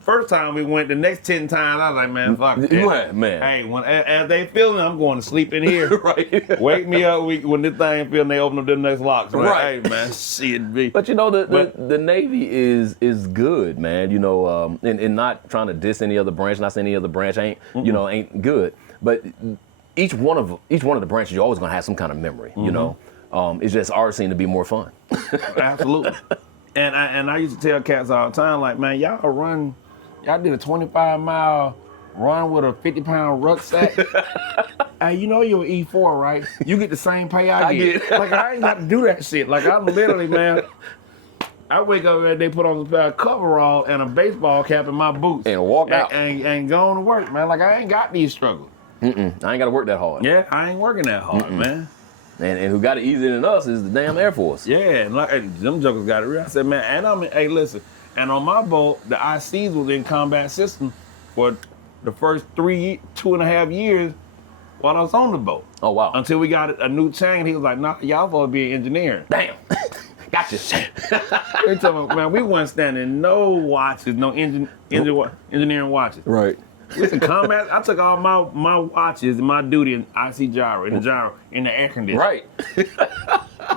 first time we went. The next 10 times, I was like, man, fuck it. Man. Hey, as they feeling, I'm going to sleep in here. Right. Wake me up when this thing feeling, they open up the next locks. Right. Hey, man, shit be. But the Navy is good, man. And not trying to diss any other branch. Not saying any other branch ain't good. But each one of the branches, you're always gonna have some kind of memory. It's just ours seem to be more fun. Absolutely. And I used to tell cats all the time, like, man, y'all did a 25-mile run with a 50-pound rucksack. And you're an E4, right? You get the same pay I get. Like, I ain't got to do that shit. Like, I'm literally, man, I wake up every day, put on a pair of coverall and a baseball cap in my boots. And walk out. And go on to work, man. Like, I ain't got these struggles. I ain't got to work that hard. Yeah, I ain't working that hard, man. And who got it easier than us is the damn Air Force. Yeah, and like them jokers got it real. I said, man, hey, listen, And on my boat, the ICs was in combat system for the first 2.5 years while I was on the boat. Oh, wow. Until we got a new chain, he was like, nah, y'all supposed to be an engineer. Damn. Gotcha. They told me, man, we wasn't standing no watches, no engineering watches. Right. Listen, combat, I took all my watches and my duty in IC gyro, in the air conditioner. Right.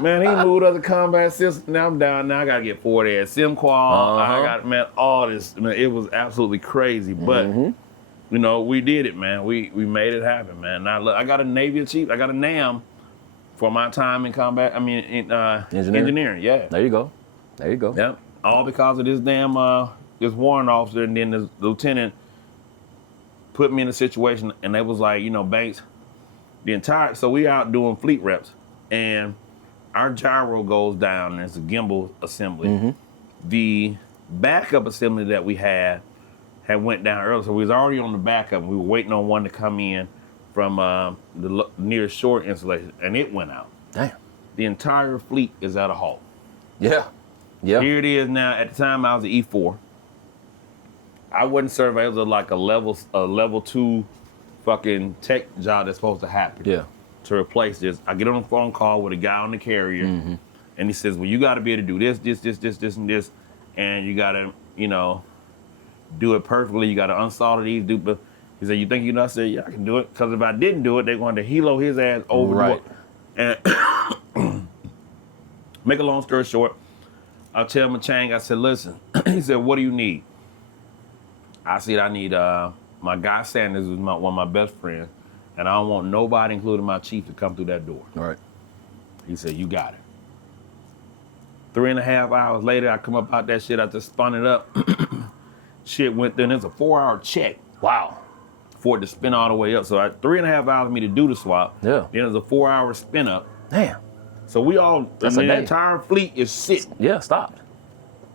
Man, he moved other combat systems. Now I'm down. Now I gotta get 40 at SimQual. I got, man, all this. Man, it was absolutely crazy. But you know, we did it, man. We made it happen, man. Now look, I got a Navy Chief. I got a NAM for my time in combat. I mean, in engineering. Yeah. There you go. There you go. Yeah. All because of this damn this warrant officer, and then this lieutenant put me in a situation, and they was like, you know, Banks, so we out doing fleet reps, and our gyro goes down, and it's a gimbal assembly. The backup assembly that we had went down early, so we was already on the backup, and we were waiting on one to come in from the nearest shore installation, and it went out. Damn. The entire fleet is at a halt. Yeah. Yeah. Here it is now. At the time, I was an E4. I wasn't serving. It was like a level 2 fucking tech job that's supposed to happen. Yeah. To replace this, I get on a phone call with a guy on the carrier, and he says, well, you got to be able to do this, and this, and you got to, you know, do it perfectly. You got to unsolder these. But he said, you think you know? I said, yeah, I can do it. Because if I didn't do it, they wanted to helo his ass over. Right. And make a long story short, I tell Machang, I said, listen. He said, what do you need? I said, I need my guy Sanders, who's one of my best friends, and I don't want nobody, including my chief, to come through that door. All right. He said, you got it. 3.5 hours later, I come up out that shit. I just spun it up. Shit went through, and it's a 4-hour check. Wow. For it to spin all the way up. So 3.5 hours for me to do the swap. Yeah. Then there's a 4-hour spin up. Damn. So we all, That's the entire fleet is sick. Yeah, stopped.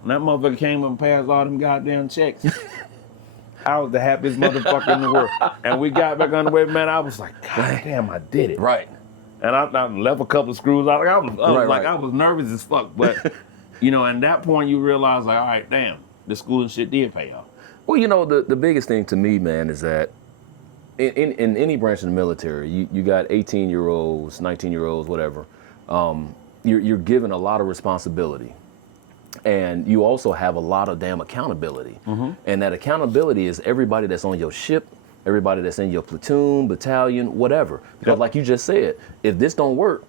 And that motherfucker came up and passed all them goddamn checks. I was the happiest motherfucker in the world. And we got back on the way, man. I was like, God damn, I did it. Right. And I left a couple of screws out. I was nervous as fuck. But, you know, at that point, you realize, like, all right, damn, the school and shit did pay off. Well, you know, the biggest thing to me, man, is that in any branch of the military, you got 18-year-olds, 19-year-olds, whatever. You're given a lot of responsibility. And you also have a lot of damn accountability. And that accountability is everybody that's on your ship, everybody that's in your platoon, battalion, whatever. Because like you just said, if this don't work,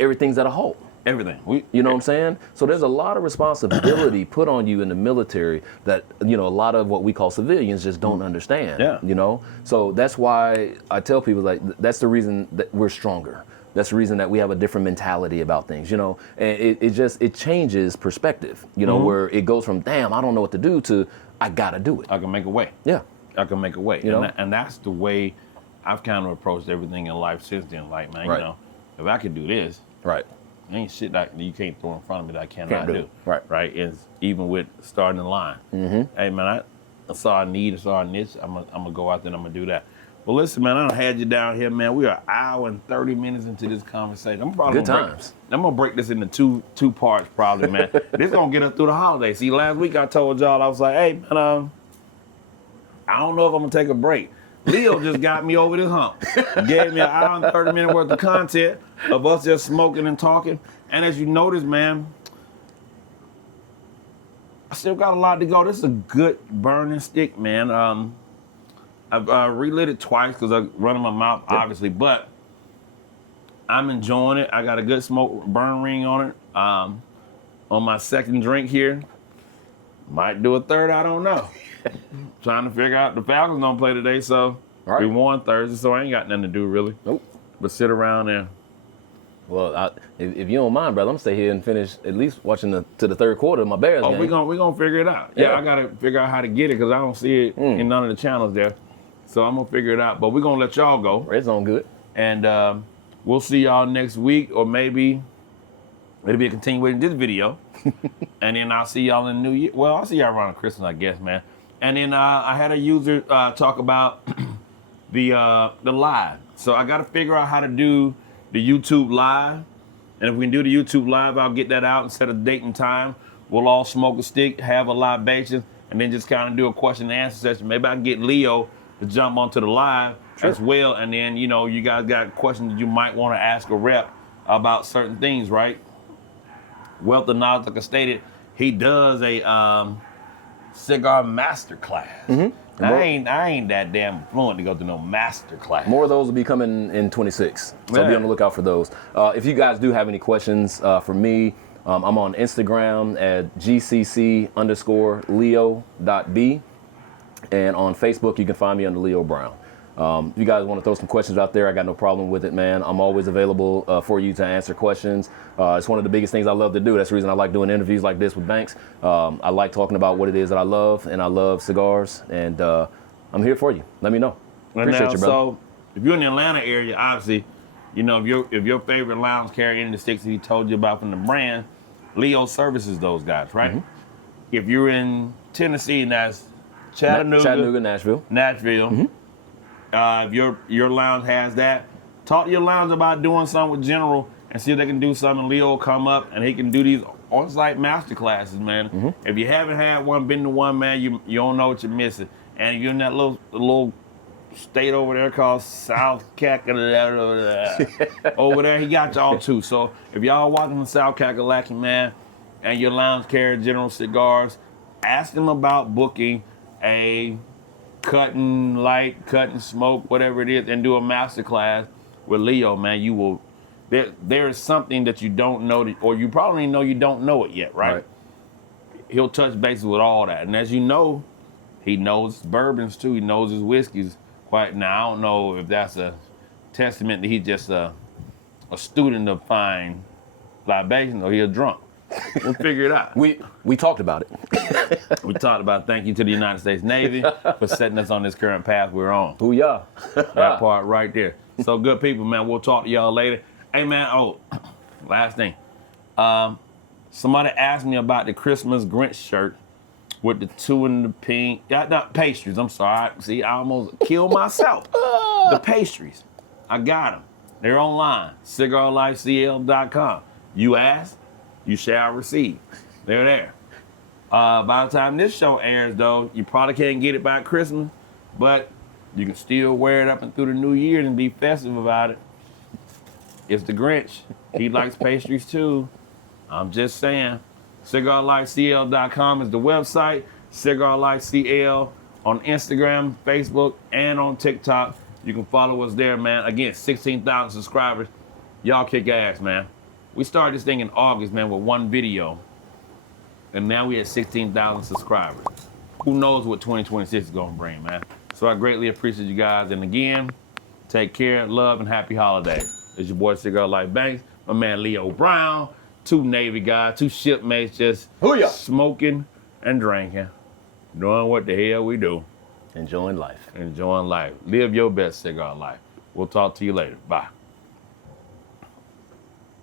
everything's at a halt. Everything. You know what I'm saying? So there's a lot of responsibility put on you in the military that, you know, a lot of what we call civilians just don't understand. Yeah. You know? So that's why I tell people, like, that's the reason that we're stronger. That's the reason that we have a different mentality about things, you know, and it changes perspective, you know, where it goes from, damn, I don't know what to do, to I gotta do it. I can make a way. Yeah. I can make a way. You know? And that's the way I've kind of approached everything in life since then. Like, man, Right. you know, if I could do this, Right. there ain't shit that you can't throw in front of me that I cannot do. do. Right. Right. And even with starting the line. Hey, man, I saw a need, I saw a niche. I'm gonna go out there and I'm gonna do that. Well, listen, man, I done had you down here, man. We are an hour and 30 minutes into this conversation. I'm gonna break this into two parts, probably, man. This gonna get us through the holiday. See, last week I told y'all, I was like, hey, man, I don't know if I'm gonna take a break. Leo just got me over this hump. Gave me an hour and 30 minutes worth of content of us just smoking and talking. And as you notice, man, I still got a lot to go. This is a good burning stick, man. I've relit it twice because I'm running my mouth, obviously, but I'm enjoying it. I got a good smoke burn ring on it. On my second drink here, might do a third, I don't know. Trying to figure out, the Falcons don't play today, so we won Thursday, so I ain't got nothing to do really. Nope. But sit around there. Well, if you don't mind, brother, I'm gonna stay here and finish at least watching to the third quarter of my Bears game. We're gonna figure it out. Yeah, I gotta figure out how to get it because I don't see it in none of the channels there. So I'm gonna figure it out. But we're gonna let y'all go. Red zone good. And we'll see y'all next week, or maybe it'll be a continuation of this video. And then I'll see y'all in the new year. Well, I'll see y'all around Christmas, I guess, man. And then I had a user talk about the live. So I got to figure out how to do the YouTube live. And if we can do the YouTube live, I'll get that out and set a date and time. We'll all smoke a stick, have a libation, and then just kind of do a question and answer session. Maybe I can get Leo to jump onto the live as well. And then, you know, you guys got questions that you might want to ask a rep about certain things, right? Wealth of Knowledge, like I stated, he does a cigar master class. Mm-hmm. I ain't that damn fluent to go to no master class. More of those will be coming in 26, so be on the lookout for those. If you guys do have any questions for me, I'm on Instagram at gcc_leo.b, and on Facebook you can find me under Leo Brown. If you guys want to throw some questions out there, I got no problem with it, man. I'm always available for you to answer questions. It's one of the biggest things I love to do. That's the reason I like doing interviews like this with Banks. I like talking about what it is that I love, and I love cigars, and I'm here for you. Let me know. Appreciate you, brother. So if you're in the Atlanta area, obviously, you know, if your favorite lounge carrier in the sticks that he told you about from the brand, Leo services those guys, right? Mm-hmm. If you're in Tennessee, and that's Chattanooga, Nashville. Mm-hmm. If your lounge has that, talk to your lounge about doing something with General and see if they can do something. Leo will come up and he can do these on-site master classes, man. Mm-hmm. If you haven't had one, been to one, man, you don't know what you're missing. And if you're in that little state over there called South Kakalaki, over there, he got y'all too. So if y'all watching from South Kakalaki, man, and your lounge carrier General Cigars, ask them about booking a cutting light, cutting smoke, whatever it is, and do a master class with Leo, man. You will. There is something that you don't know, or you probably know you don't know it yet, right? He'll touch bases with all that, and as you know, he knows bourbons too. He knows his whiskeys. Quite now, I don't know if that's a testament that he's just a student of fine libation or he's a drunk. We'll figure it out. We talked about it. We talked about thank you to the United States Navy for setting us on this current path we're on. Booyah. That part right there. So good people, man. We'll talk to y'all later. Hey, man. Oh, last thing. Somebody asked me about the Christmas Grinch shirt with the 2 in the pink. Not pastries. I'm sorry. See, I almost killed myself. The pastries. I got them. They're online. CigarLifeCL.com. You ask, you shall receive. They're there. By the time this show airs, though, you probably can't get it by Christmas, but you can still wear it up and through the new year and be festive about it. It's the Grinch. He likes pastries too. I'm just saying. CigarLifeCL.com is the website. CigarLifeCL on Instagram, Facebook, and on TikTok. You can follow us there, man. Again, 16,000 subscribers. Y'all kick ass, man. We started this thing in August, man, with one video. And now we at 16,000 subscribers. Who knows what 2026 is going to bring, man. So I greatly appreciate you guys. And again, take care, love, and happy holidays. It's your boy, Cigar Life Banks. My man, Leo Brown. 2 Navy guys, 2 shipmates just smoking and drinking. Doing what the hell we do. Enjoying life. Live your best cigar life. We'll talk to you later. Bye.